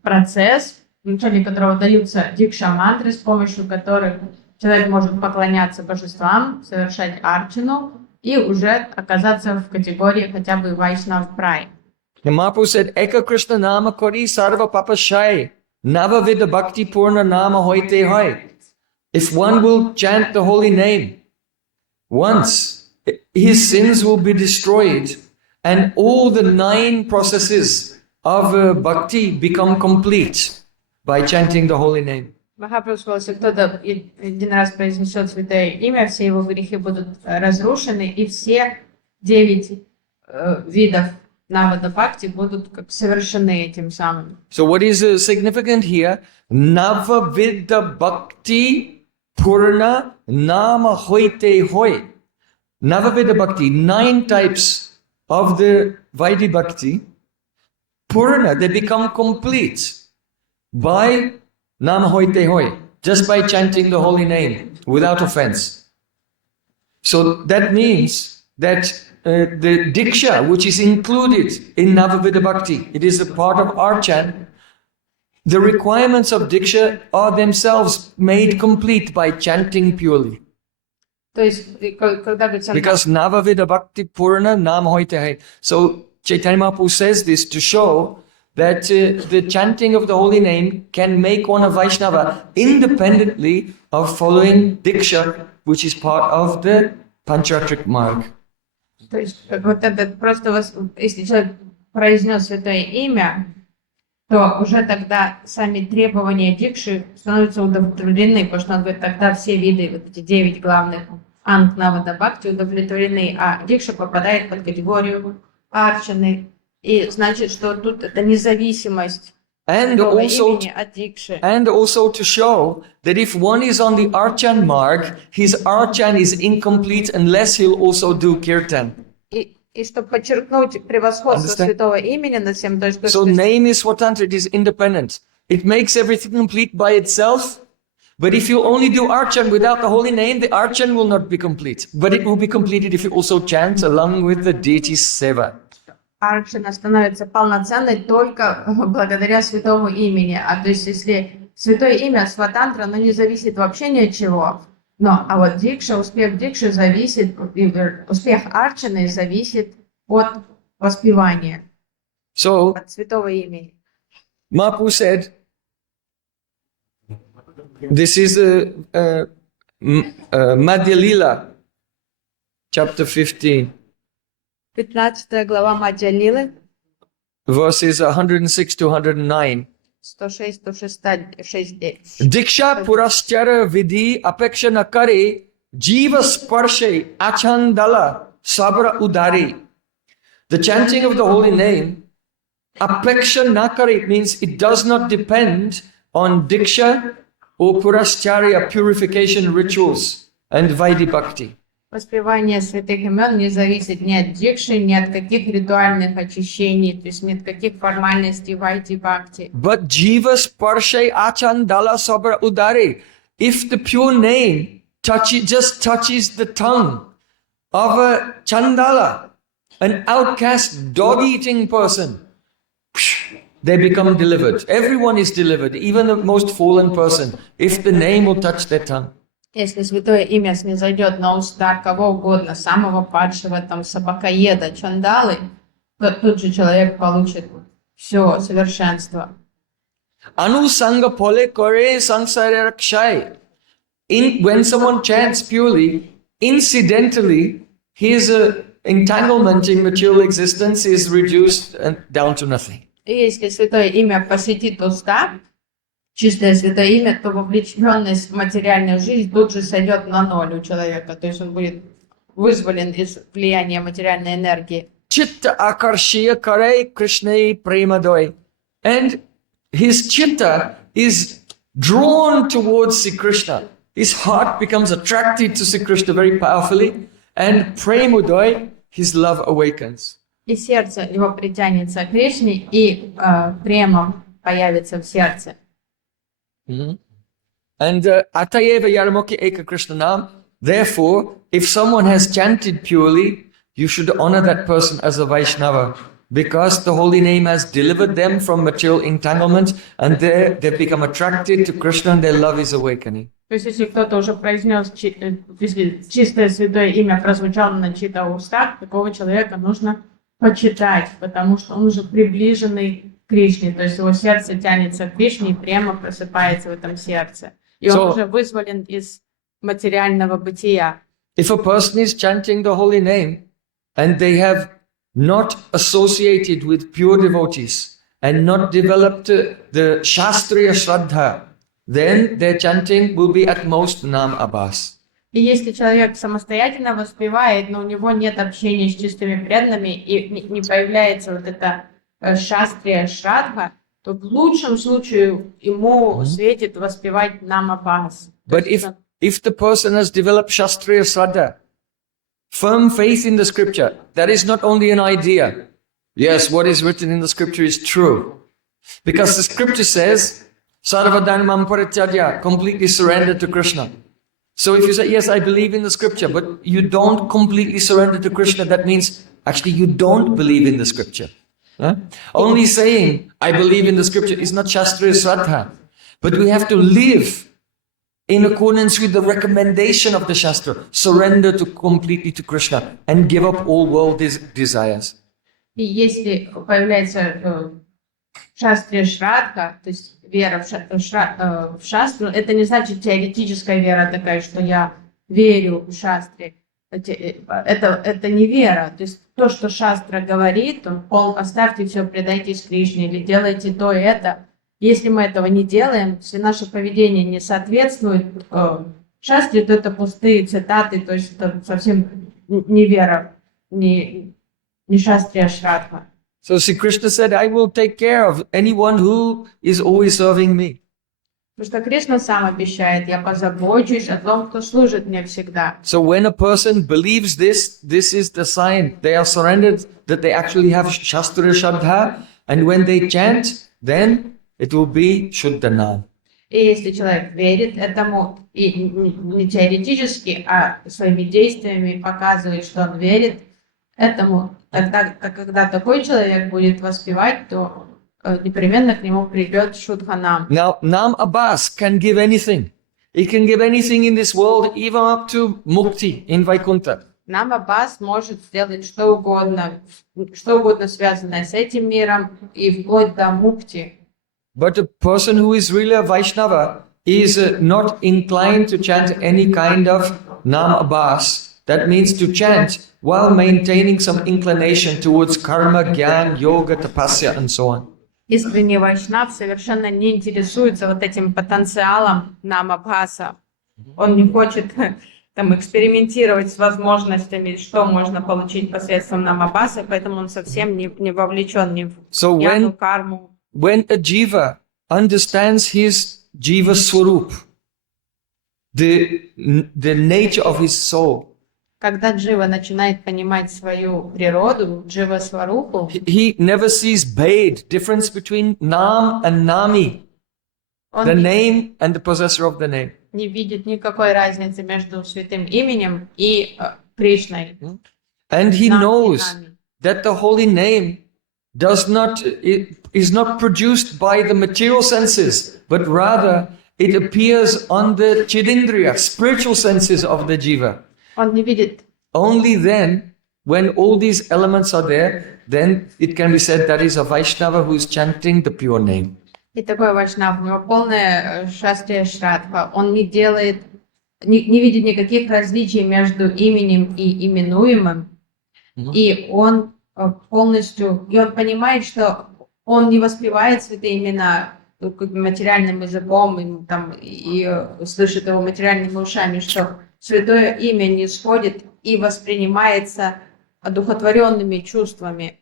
процесс, в начале которого даются дикша мантры, с помощью которых человек может поклоняться божествам, совершать арчану и уже оказаться в категории хотя бы Вайшнав Прайм. Mahaprabhu said, Eka Krishna Nama Kori Sarva Papashai Nava Vida Bhakti Purna Nama Hoite Hoi. If one will chant the holy name once, his sins will be destroyed and all the 9 processes of bhakti become complete by chanting the holy name. Махапрабху сказал, если кто-то один раз произнесет святое имя, все его грехи будут разрушены, и все 9 видов навада бхакти будут как совершены этим самым. So what is significant here? Nava Vida Bhakti Purna Nama Hoite Hoi. Nava Vida Bhakti, 9 types of the Vaidhi Bhakti. Purna, they become complete by Nama Hoite Hoi, just by chanting the holy name without offense. So that means that the Diksha, which is included in Navavida Bhakti, it is a part of our chant. The requirements of Diksha are themselves made complete by chanting purely. То есть, когда говорится... Because Navavida Bhakti Purna Nam Hoite Hai. So Chaitanya Mahaprabhu says this to show that the chanting of the holy name can make one a Vaishnava independently of following Diksha, which is part of the Pancharatric Marg. То есть, вот этот просто, если человек произнес святое имя, то уже тогда сами требования дикши становятся удовлетворены, потому что он говорит, тогда все виды, вот эти 9 главных анг навада бхакти удовлетворены, а дикша попадает под категорию арчаны. И значит, что тут это независимость имени от дикши. And also to show that if one is on the Archan Marg, his Archan is incomplete unless he'll also do Kirtan. И чтобы подчеркнуть превосходство святого имени над всем, то есть... So name is Swatantra, it is independent. It makes everything complete by itself. But if you only do Archan without the holy name, the Archan will not be complete. But it will be completed if you also chant along with the deity's seva. Арчана становится полноценной только благодаря святому имени. А то есть, если святое имя Сватантра, оно не зависит вообще ни от чего. Но, а вот дикша, успех дикши зависит, успех арчаны зависит от воспевания, So от святого имени. Mahaprabhu said, this is Madhya Lila, chapter 15, 15 глава Мадья Лилы, verses 106 to 109. 106-106. Diksha puraschara vidhi apeksha na kare jiva sparshe achandala sabra udari. The chanting of the holy name, apeksha na kare, means it does not depend on diksha or purascharya purification rituals and vaidhi bhakti. Воспевание святых имен не зависит ни от дикши, ни от каких ритуальных очищений, то есть ни от каких формальностей вайти бхакти. But jiva sparshe achandala sabra udari. If the pure name just touches the tongue of a chandala, an outcast dog-eating person, they become delivered. Everyone is delivered, even the most fallen person, if the name will touch their tongue. Если святое имя снизойдет на уста кого угодно, самого падшего, там, собакоеда, чандалы, то тут же человек получит все совершенство. Anusanga pole kore sansara rakshai. When someone chants purely, incidentally, his entanglement in material existence is reduced down to nothing. И если святое имя посетит уста, чистое святое имя, то вовлеченность в материальную жизнь тут же сойдет на ноль у человека, то есть он будет вызволен из влияния материальной энергии. Chitta akarshiya kare krishnai premadoi. And his chitta is drawn towards Sri Krishna. His heart becomes attracted to Sri Krishna very powerfully, and premadoi, his love awakens. И сердце его притянется к Кришне, и премом появится в сердце. And atayeva yaramokhi eka Krishna nam. Therefore, if someone has chanted purely, you should honor that person as a Vaishnava, because the holy name has delivered them from material entanglement, and they become attracted to Krishna and their love is awakening. То есть, если кто-то уже произнес, если чистое святое имя прозвучало на чьих-то устах, такого человека нужно почитать, потому что он уже приближенный к Кришне, то есть его сердце тянется к Кришне и прямо просыпается в этом сердце. И он уже вызволен из материального бытия. If a person is chanting the holy name and they have not associated with pure devotees and not developed the Shastriya Shraddha, then their chanting will be at most Nam Abbas. И если человек самостоятельно воспевает, но у него нет общения с чистыми преданными и не появляется вот эта шастрия шрадха, то в лучшем случае ему светит воспевать Нам Аббас. But if the person has developed Shastriya Shraddha, firm faith in the scripture, that is not only an idea. Yes, what is written in the scripture is true. Because the scripture says, Sarvadharmam Parityajya, completely surrender to Krishna. So if you say, yes, I believe in the scripture, but you don't completely surrender to Krishna, that means actually you don't believe in the scripture. Huh? Only saying, I believe in the scripture is not Shastriya Shraddha. But we have to live in accordance with the recommendation of the Shastra. Surrender completely to Krishna and give up all world desires. И если появляется шастрия шрадха, то есть вера в шастру, это не значит теоретическая вера такая, что я верю в шастре. Это не вера. То есть то, что шастра говорит, оставьте все, предайтесь Кришне или делайте то и это. Если мы этого не делаем, если наше поведение не соответствует шастре, то это пустые цитаты, то есть это совсем не вера, не шастрия шрадха. So Sri Krishna said, I will take care of anyone who is always serving me. Потому что Кришна сам обещает, я позабочусь о том, кто служит мне всегда. So when a person believes this is the sign they are surrendered, that they actually have Shastriya Shraddha, and when they chant, then it will be Shuddha. И если человек верит этому, и не теоретически, а своими действиями показывает, что он верит этому, тогда, когда такой человек будет воспевать, то непременно к нему придет Шудханам. Now, Nam Abbas can give anything. He can give anything in this world, even up to Mukti in Vaikuntha. Намабас может сделать что угодно связанное с этим миром и вплоть до мукти. But a person who is really a Vaishnava is not inclined to chant any kind of Nam-abhas. That means to chant while maintaining some inclination towards karma, gyan, yoga, tapasya and so on. Искренний вайшнав совершенно не интересуется вот этим потенциалом намабхаса. Он не хочет там экспериментировать с возможностями, что можно получить посредством намабхаса, поэтому он совсем не вовлечен ни в яну, карму. When a jiva understands his jiva swarup, the nature of his soul, Когда джива начинает понимать свою природу, джива сварупу, he never sees bhed, difference between nam and nami, the name and the possessor of the name. Не видит никакой разницы между святым именем и Кришной. And he knows that the holy name is not produced by the material senses, but rather it appears on the chidindriya, spiritual senses of the jiva. Он не видит. Only then, when all these elements are there, then it can be said that is a Vaishnava who is chanting the pure name. И такой вайшнав, у него полная шастрия шрадха. Он не видит никаких различий между именем и именуемым. И он полностью, он понимает, что он не воспевает святые имена материальным языком и слышит его материальными ушами, что святое имя не сходит и воспринимается одухотворенными чувствами.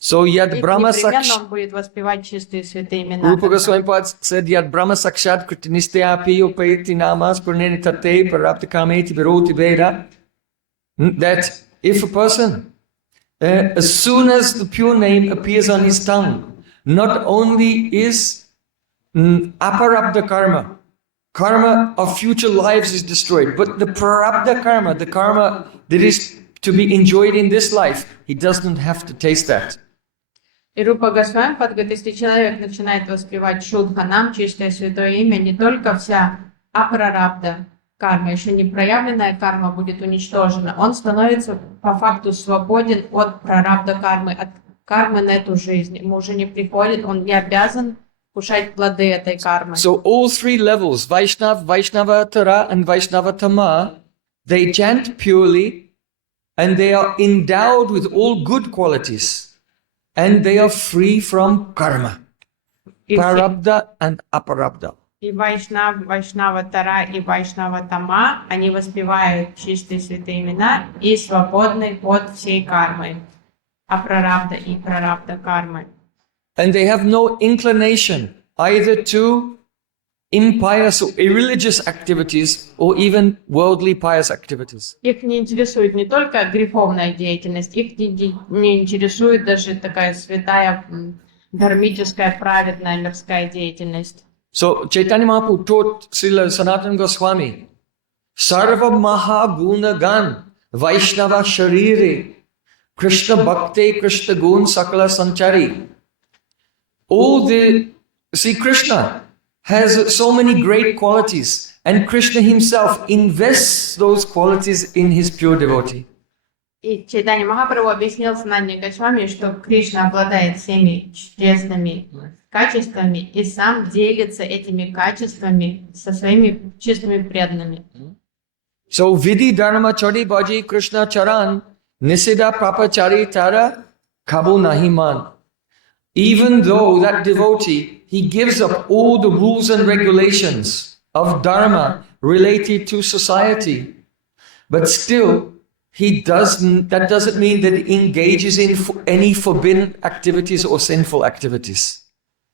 So Yad Brahma Непременно он будет воспевать чистые святые имена. Rupa Goswami Pad said Yad Brahma Sakshat Kritinistyapi Upayati Namas Purnenitate Paraptakameti Viroti Veda. That if a person, as soon as the pure name appears on his tongue, not only is aparabdha karma of future lives is destroyed, but the prarabdha karma, the karma that is to be enjoyed in this life, he doesn't have to taste that. И Рупа Госвами говорит, если человек начинает воспевать Шудханам, чистое святое имя, не только вся апрарабда карма, еще не проявленная карма будет уничтожена, он становится по факту свободен от прарабда кармы, от кармы на эту жизнь. Ему уже не приходит, он не обязан кушать плоды этой кармы. So all three levels, Vaishnav, Vaishnava-tara and Vaishnava-tama, they chant purely and they are endowed with all good qualities. And they are free from karma, prarabdha and aparabdha. И Вайшнава Тара и Вайшнава Тама, они воспевают чистые святые имена и свободны от всей кармы, апрарабда и прарабда кармы. And they have no inclination either to impious or irreligious activities or even worldly pious activities. Их не интересует не только греховная деятельность, их не интересует даже такая святая, дharмическая, праведная мирская деятельность. So Chaitanya Mahaprabhu taught Srila Sanatana Goswami, Sarva Maha Guna Gan Vaishnava Sharire Krishna Bhakti Krishna Gun Sakala Sanchari. See, Krishna has so many great qualities, and Krishna himself invests those qualities in his pure devotee. И Чайтанья Махапрабху объяснил Санатане Госвами, что Кришна обладает всеми чудесными качествами и сам делится этими качествами со своими чистыми преданными. So Vidhi Dharma Chari Bhaji Krishna Charan Nisida Prapachari Tara Kabu Nahiman. Even though that devotee, he gives up all the rules and regulations of dharma related to society, but still that doesn't mean that he engages in any forbidden activities or sinful activities.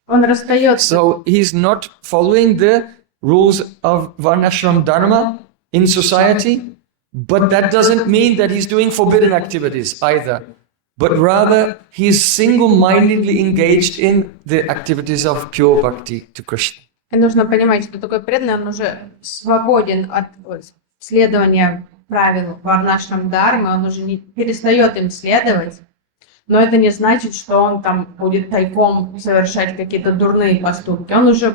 Он расстается. So he's not following the rules of varnashram dharma in society, but that doesn't mean that he's doing forbidden activities either. But rather, he is single-mindedly engaged in the activities of pure bhakti to Krishna. И нужно понимать, что такой преданный, он уже свободен от следования правил варнашрам дхармы, он уже не перестает им следовать, но это не значит, что он там будет тайком совершать какие-то дурные поступки. Он уже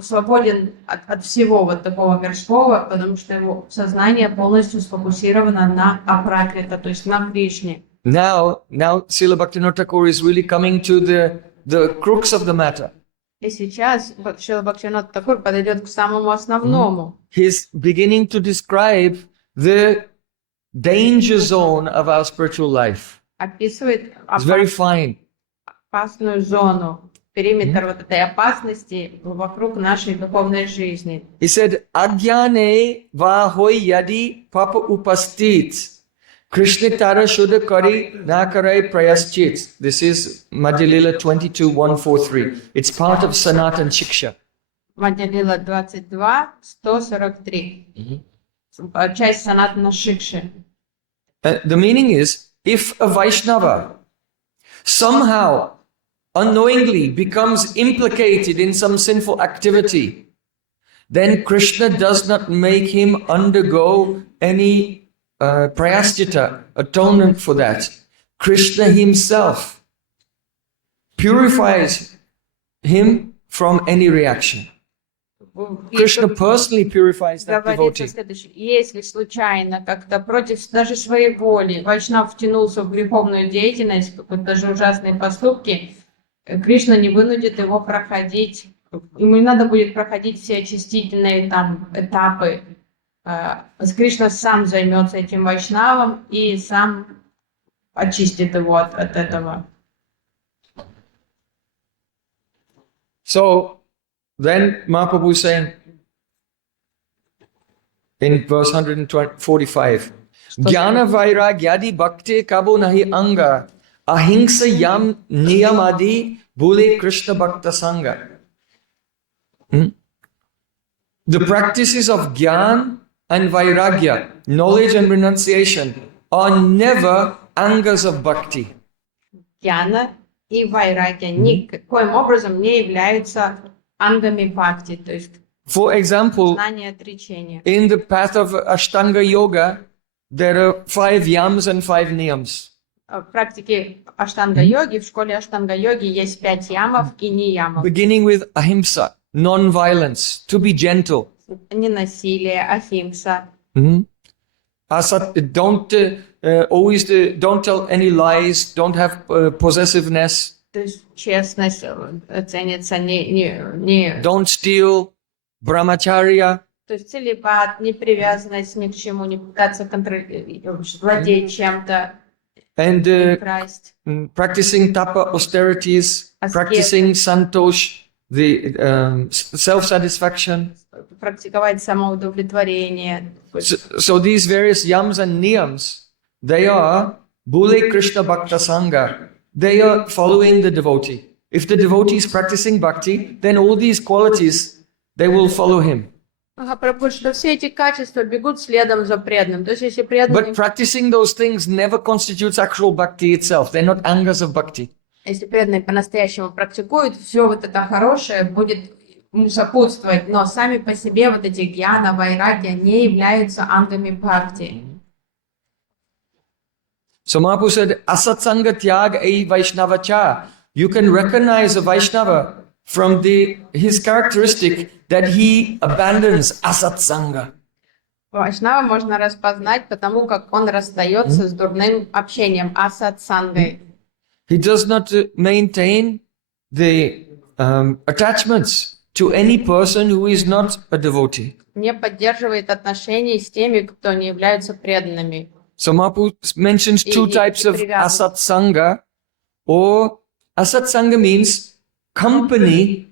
свободен от всего вот такого мирского, потому что его сознание полностью сфокусировано на апракрита, то есть на Кришне. Now Srila Bhaktivinoda Thakur is really coming to the crux of the matter. И сейчас Шрила Бхактивинода Тхакур подойдет к самому основному. He's beginning to describe the danger zone of our spiritual life. Описывает It's very fine. опасную зону, периметр вот этой опасности вокруг нашей духовной жизни. He said, Agyane va hoy yadi papa upastit. Krishna tara shuddha kari na karai prayaschit. This is Madhya Lila 22:143. It's part of Sanatan Shiksha. Мадья-лила 22, 143. Часть санатана шикши. The meaning is, if a Vaishnava somehow unknowingly becomes implicated in some sinful activity, then Krishna does not make him undergo any prayaschita, atonement for that. Krishna himself purifies him from any reaction. Krishna personally purifies that Говорится devotee. следующее. Если случайно как-то против даже своей воли Вайшнав втянулся в греховную деятельность, какие-то даже ужасные поступки, Кришна не вынудит его проходить. Ему не надо будет проходить все очистительные там этапы. Кришна сам займется этим Вайшнавом и сам очистит его от этого. So then Mahaprabhu is saying in verse 145, Jnana Vairagyadi Bhakti Kabo Nahi Anga Ahimsa Yam Niyamadi Bhule Krishna Bhakta Sangha. The practices of Gyan and Vairagya, knowledge and renunciation, are never angas of bhakti. Гьяна и вайрагья никоим образом не являются ангами бхакти, то есть For example, знание отречения. in the path of Ashtanga Yoga, there are 5 yams and 5 niyams. В практике аштанга-йоги, в школе аштанга-йоги есть 5 ямов и неямов. Beginning with ahimsa, non-violence, to be gentle. Ненасилие, ахимса. Asat, don't tell any lies, don't have possessiveness, То есть честность ценится, не don't steal, brahmacharya, то есть целибат, непривязанность ни к чему, не пытаться владеть чем-то, and не красть. practicing tapa, austerities, Askeza. practicing santosh, the self-satisfaction. Практиковать самоудовлетворение. So these various yams and niyams, they are Bhule Krishna Bhakta Sangha. They are following the devotee. If the devotee is practicing bhakti, then all these qualities, they will follow him. Потому что все эти качества бегут следом за преданным. То есть если преданный, But practicing those things never constitutes actual bhakti itself. They're not angas of bhakti. если преданный по-настоящему практикует, все вот это хорошее будет ему сопутствовать, но сами по себе вот эти гьяна, вайрагья не являются ангами бхакти. So Mahaprabhu said, Asatsanga tyag ei Vaishnava cha. You can recognize a Vaishnava from his characteristic that he abandons asatsanga. Вайшнава можно распознать потому, как он расстается с дурным общением, асатсангой. He does not maintain the attachments to any person who is not a devotee. Не поддерживает отношений с теми, кто не являются преданными. So Mahaprabhu mentions 2 types of asatsanga, or asatsanga means company,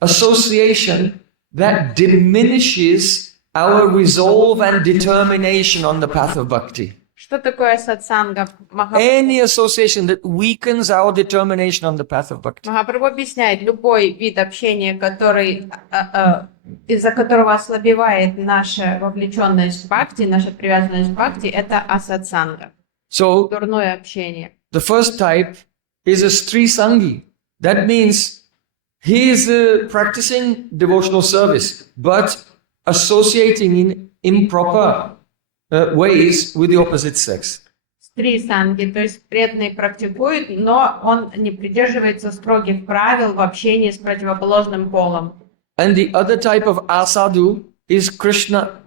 association that diminishes our resolve and determination on the path of bhakti. Что такое сатсанга? Any association that weakens our determination on the path of bhakti. Махапрабху объясняет, любой вид общения, который, из-за которого ослабевает наша вовлеченность в бхакти, наша привязанность к бхакти, это асатсанга, So дурное общение. the first type is a strisangi. That means he is practicing devotional service, but associating in improper ways with the opposite sex. Три санги, то есть преданный практикует, но он не придерживается строгих правил в общении с противоположным полом. And the other type of asadu is Krishna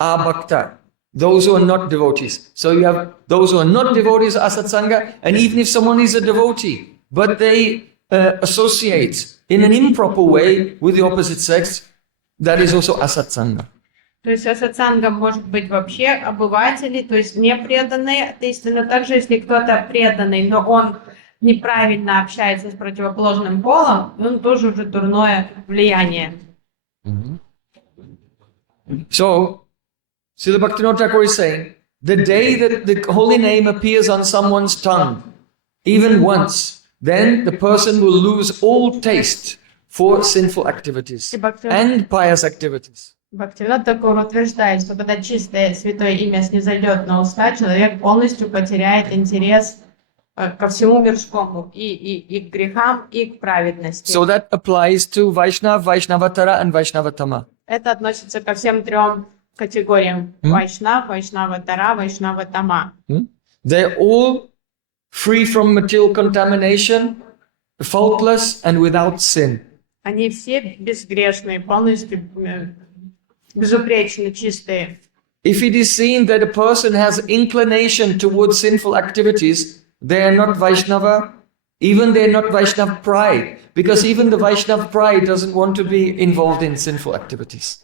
abhakta, those who are not devotees. So you have those who are not devotees, asatsanga, and even if someone is a devotee, but they associate in an improper way with the opposite sex, that is also asatsanga. То есть асатсанга может быть вообще обыватели, то есть не преданные атеисты, но также если кто-то преданный, но он неправильно общается с противоположным полом, он тоже уже дурное влияние. So, Srila Bhaktivinoda Thakur is saying, the day that the holy name appears on someone's tongue, even once, then the person will lose all taste for sinful activities and pious activities. Бхактивинода Тхакур утверждает, что когда чистое святое имя снизойдет на уста, человек полностью потеряет интерес ко всему мирскому, и к грехам, и к праведности. So that applies to Vaishnava, Vaishnavatara and Vaishnavatama. Это относится ко всем трем категориям: Вайшнав, Вайшнаватара, Вайшнаватама. They're all free from material contamination, faultless and without sin. Они все безгрешные, полностью безупречно чистые. If it is seen that a person has inclination towards sinful activities, they are not Vaishnava, even they are not Vaishnava pride, because even the Vaishnava pride doesn't want to be involved in sinful activities.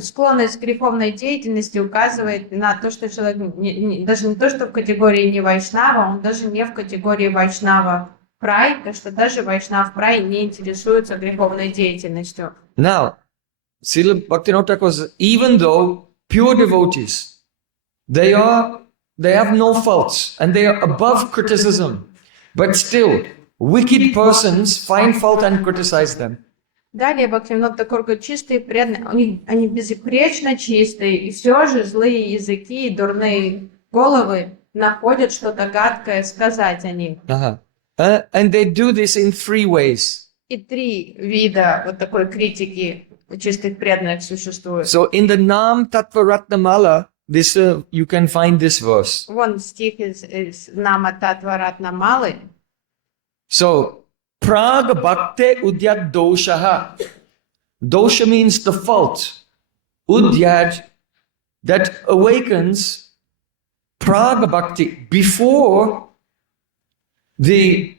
Склонность к греховной деятельности указывает на то, что человек даже не то, что в категории не Вайшнава, он даже не в категории Вайшнава прай, потому что даже Вайшнав прай не интересуется греховной деятельностью. Now, Srila Bhaktivinoda Thakur says, even though pure devotees, they have no faults and they are above criticism, but still, wicked persons find fault and criticize them. Далее Бхактивинода Тхакур говорит, чистые преданные, они безупречно чистые, и все же злые языки и дурные головы находят что-то гадкое сказать о них. And they do this in three ways. И три вида вот такой критики чистых преданных существует. So in the Nam Tattva Ratnamala, this you can find this verse. Вон стих из Нама Татва Ратнамалы. So, Praga Bhakte Udyad Doshaha. Dosha means the fault. Udyad, that awakens Praga Bhakti before the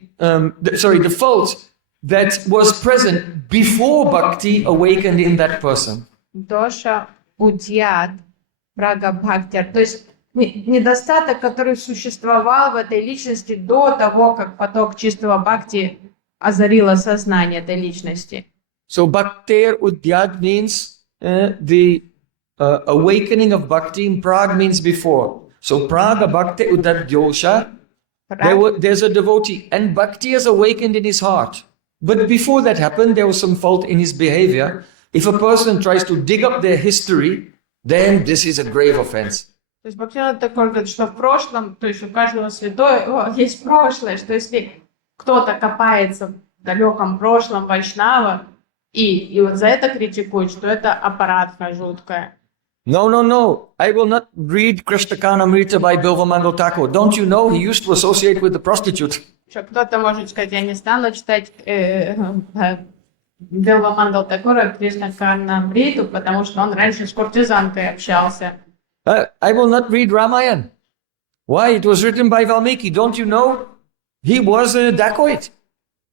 fault that was present before Bhakti awakened in that person. Доша Удьяд Прага Бхактир. То есть недостаток, который существовал в этой личности до того, как поток чистого бхакти озарило сознание этой личности. So Bhaktir Udyad means the awakening of Bhakti in Prague means before. So Praga Bhakti Udyad Dosha, there's a devotee and Bhakti has awakened in his heart. But before that happened, there was some fault in his behavior. If a person tries to dig up their history, then this is a grave offense. То есть Бхактивинода Тхакур говорит, что в прошлом, то есть у каждого святого есть прошлое, что если кто-то копается в далеком прошлом Вайшнава и вот за это критикует, что это аппаратка жуткая. No. I will not read Krishnakanamrita by Bilvamangal Thakur. Don't you know he used to associate with the prostitute? Что кто-то может сказать, я не стану читать Билвамангал Тхакура Кришнаканамриту, потому что он раньше с куртизанкой общался. I will not read Ramayan. Why? It was written by Valmiki. Don't you know? He was a dacoit.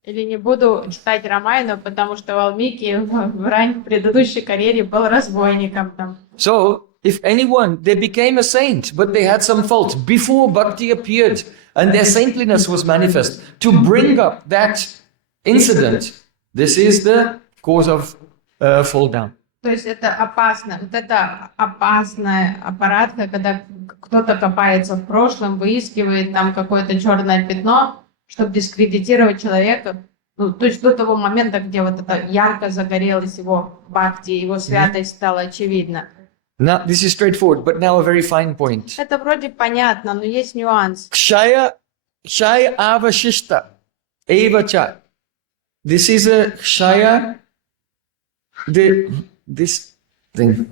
Или не буду читать Рамайну, потому что Валмики в предыдущей карьере был разбойником там. So, if anyone, they became a saint, but they had some faults before Bhakti appeared and their saintliness was manifest. To bring up that incident, this is the cause of fall down. То есть это опасно. Вот это опасная аппаратка, когда кто-то копается в прошлом, выискивает там какое-то черное пятно, чтобы дискредитировать человека. Ну, то есть до того момента, где вот это ярко загорелось его бхакти, его святость стала очевидна. Now, this is straightforward, but now a very fine point. Это вроде понятно, но есть нюанс. Kshaya avashishta evacha. This is a kshaya, this thing.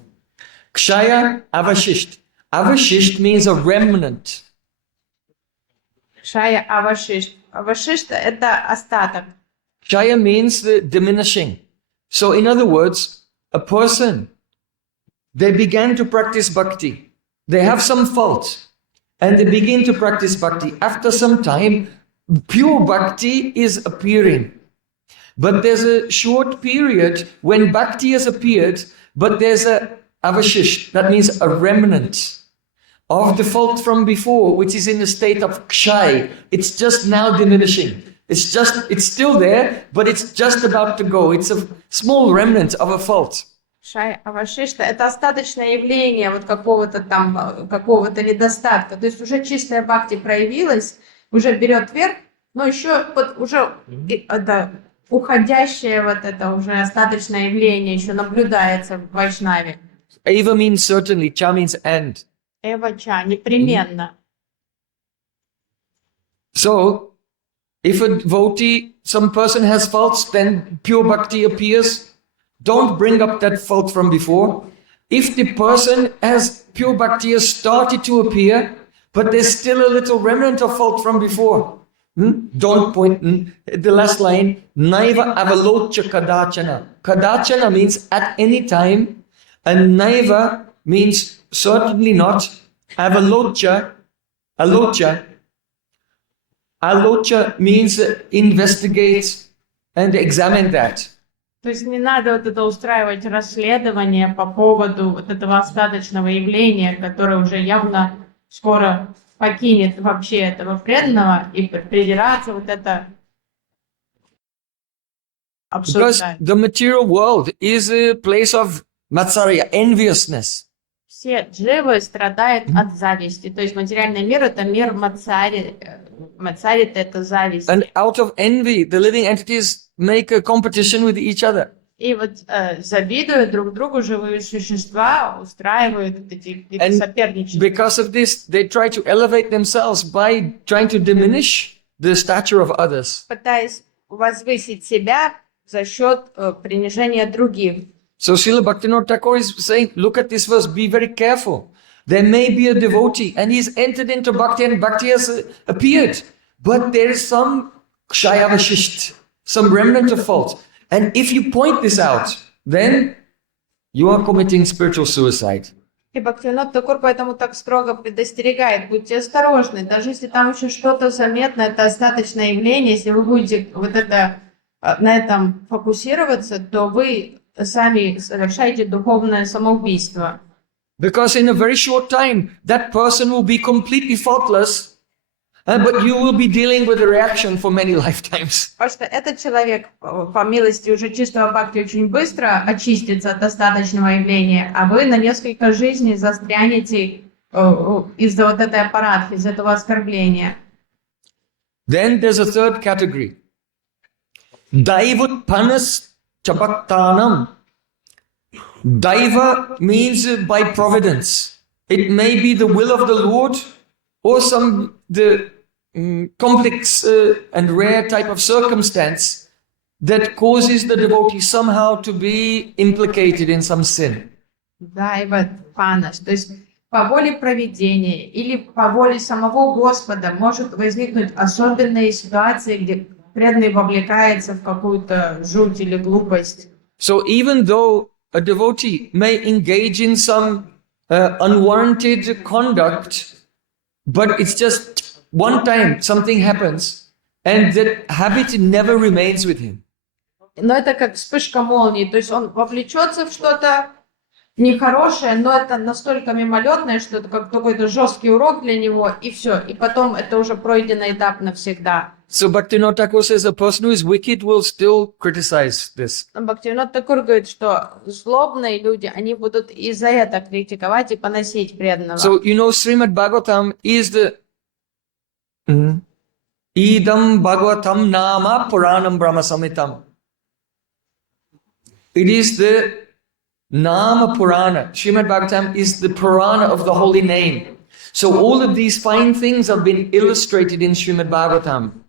Kshaya avashisht. Avashisht means a remnant. Кшая авашишт. Авашишт – это остаток. Kshaya means the diminishing. So in other words, a person, they began to practice bhakti. They have some faults and they begin to practice bhakti. After some time, pure bhakti is appearing. But there's a short period when bhakti has appeared, but there's a avashish, that means a remnant of the fault from before, which is in a state of kshay. It's just now diminishing. It's still there, but it's just about to go. It's a small remnant of a fault. Шай авашишта — это остаточное явление вот какого-то там, какого-то недостатка. То есть уже чистая бхакти проявилась, уже берет верх, но еще вот уже это уходящее вот это уже остаточное явление еще наблюдается в Вайшнаве. Eva means certainly, cha means and. Эва-ча, непременно. So, if a devotee, some person has faults, then pure bhakti appears. Don't bring up that fault from before. If the person has pure bhakti has started to appear, but there's still a little remnant of fault from before, don't point. The last line, naiva avalocha kadachana. Kadachana means at any time, and naiva means certainly not. Avalocha, alocha means investigate and examine that. То есть не надо вот это устраивать расследование по поводу вот этого остаточного явления, которое уже явно скоро покинет вообще этого преданного, и придираться вот это Because обсуждать. the material world is a place of matsarya, enviousness. Все дживы страдают от зависти. То есть материальный мир — это мир мацари. Мацари — это зависть. And out of envy, the living entities make a competition with each other. И вот завидуя друг другу, живые существа устраивают вот эти And соперничества. because of this, they try to elevate themselves by trying to diminish the stature of others. Пытаясь возвысить себя за счет принижения других. So Srila Bhaktivinoda Thakur is saying, look at this verse, be very careful. There may be a devotee and he's entered into bhakti and bhakti has appeared. But there is some kshayavashisht, some remnant of fault. And if you point this out, then you are committing spiritual suicide. И Бхактивинод Тхакур поэтому так строго предостерегает: будьте осторожны, даже если там еще что-то заметно, это остаточное явление, если вы будете вот это, на этом фокусироваться, то вы сами совершаете духовное самоубийство. Because in a very short time, that person will be completely faultless, but you will be dealing with a reaction for many lifetimes. Потому что этот человек, по милости уже чистого бхакти, очень быстро очистится от остаточного явления, а вы на несколько жизней застрянете из-за вот этой аппаратки, из-за этого оскорбления. Then there's a third category. Daivut panas chabaktanam. Daiva means by providence. It may be the will of the Lord or the complex and rare type of circumstance that causes the devotee somehow to be implicated in some sin. Дайва панас, то есть по воле провидения или по воле самого Господа может возникнуть особенная ситуация, где преданный вовлекается в какую-то жуть или глупость. So even though a devotee may engage in some unwarranted conduct, but it's just one time something happens and that habit never remains with him. Но это как вспышка молнии, то есть он вовлечется в что-то нехорошее, но это настолько мимолетное, что это как какой-то жесткий урок для него, и все. И потом это уже пройденный этап навсегда. So Bhaktivinoda Thakur says a person who is wicked will still criticize this. Бхактивинод Тхакур говорит, что злобные люди, они будут и за это критиковать и поносить преданного. So you know Srimad Bhagavatam is the Idam Bhagavatam Nama Puranam Brahma Samitam. It is the Nama Purana. Srimad Bhagavatam is the Purana of the holy name. So all of these fine things have been illustrated in Srimad Bhagavatam.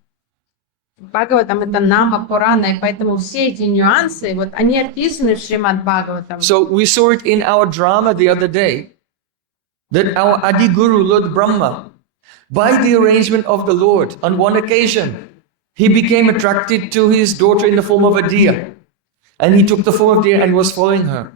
Бхагаватам — это Нама Пурана, и поэтому все эти нюансы, вот они описаны в Шримад Бхагаватам. So we saw it in our drama the other day, that our Adi Guru, Lord Brahma, by the arrangement of the Lord, on one occasion, he became attracted to his daughter in the form of a deer. and he took the form of deer and was following her.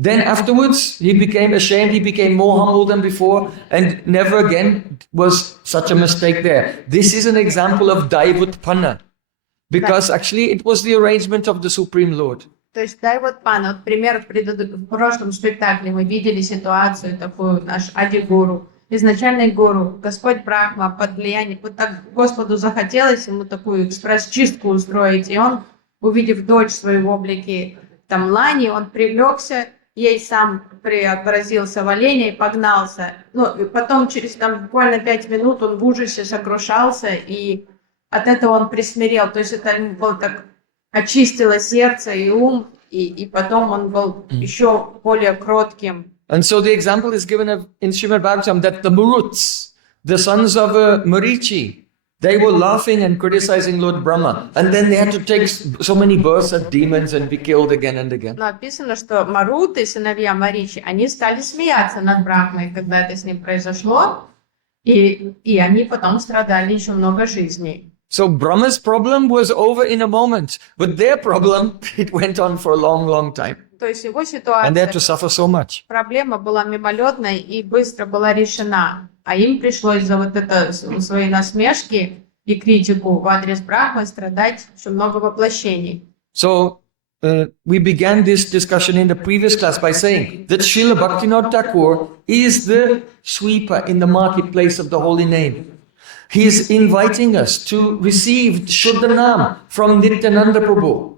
Then afterwards, he became ashamed, he became more humble than before, and never again was such a mistake there. This is an example of Daivutpanna, because actually it was the arrangement of the Supreme Lord. То есть, дай вот пан, вот пример в прошлом спектакле мы видели ситуацию такую, наш Ади-гуру, изначальный гуру, Господь Брахма под влиянием, вот так Господу захотелось ему такую экспресс-чистку устроить, и он, увидев дочь свою в облике там лани, он привлекся, ей сам преобразился в оленя и погнался. Ну, и потом через там буквально 5 минут он в ужасе сокрушался, и от этого он присмирел. То есть это ему было так, очистило сердце и ум, и потом он был еще более кротким. And so the example is given in Srimad Bhagavatam that the Maruts, the sons of Marichi, they were laughing and criticizing Lord Brahma. And then they had to take so many births as demons and be killed again and again. Написано, что Маруты, сыновья Маричи, они стали смеяться над Брахмой, когда это с ним произошло, и они потом страдали еще много жизней. So Brahma's problem was over in a moment, but their problem, it went on for a long, long time. То есть его And they had to ситуация, suffer so much. проблема была мимолетной и быстро была решена, а им пришлось за вот это свои насмешки и критику в адрес Брахмы страдать еще много воплощений. So we began this discussion in the previous class by saying that Srila Bhaktivinoda Thakur is the sweeper in the marketplace of the holy name. He is inviting us to receive Shuddha Nam from Nityananda Prabhu.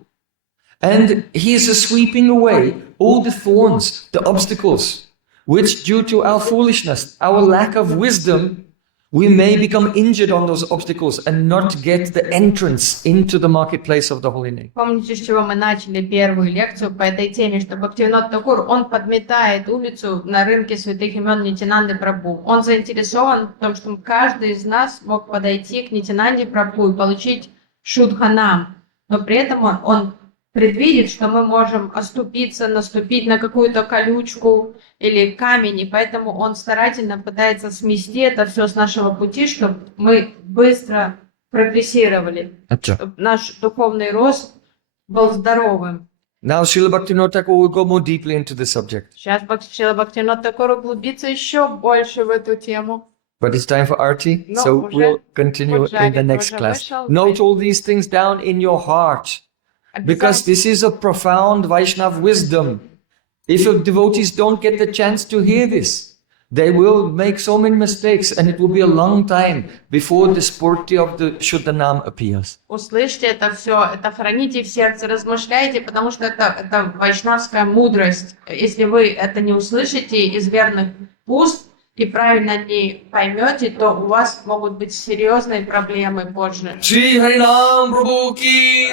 And he is sweeping away all the thorns, the obstacles, which due to our foolishness, our lack of wisdom, we may become injured on those obstacles and not get the entrance into the marketplace of the holy name. Помните, с чего мы начали первую лекцию по этой теме, что Бхактивинода Тхакур, он подметает улицу на рынке святых имен Нитянанды Прабху. Он заинтересован в том, чтобы каждый из нас мог подойти к Нитянанде Прабху и получить Шудханам. Но при этом он предвидит, что мы можем оступиться, наступить на какую-то колючку или камень, и поэтому он старательно пытается смести это все с нашего пути, чтобы мы быстро прогрессировали, чтобы наш духовный рост был здоровым. Now Srila Bhaktivinoda Thakur will go more deeply into this subject. Сейчас Шрила Бхактивинода Тхакур углубится еще больше в эту тему. But it's time for Arti, No, so уже- we'll continue уже in the Arti next уже class. вышел. Note all these things down in your heart, because this is a profound Vaishnava wisdom. If your devotees don't get the chance to hear this, they will make so many mistakes, and it will be a long time before the spurti of the Shuddha Nam appears. Услышьте это все, это храните в сердце, размышляйте, потому что это вайшнавская мудрость. Если вы это не услышите из верных уст и правильно не поймете, то у вас могут быть серьезные проблемы позже. Shri Harinam Prabhu ki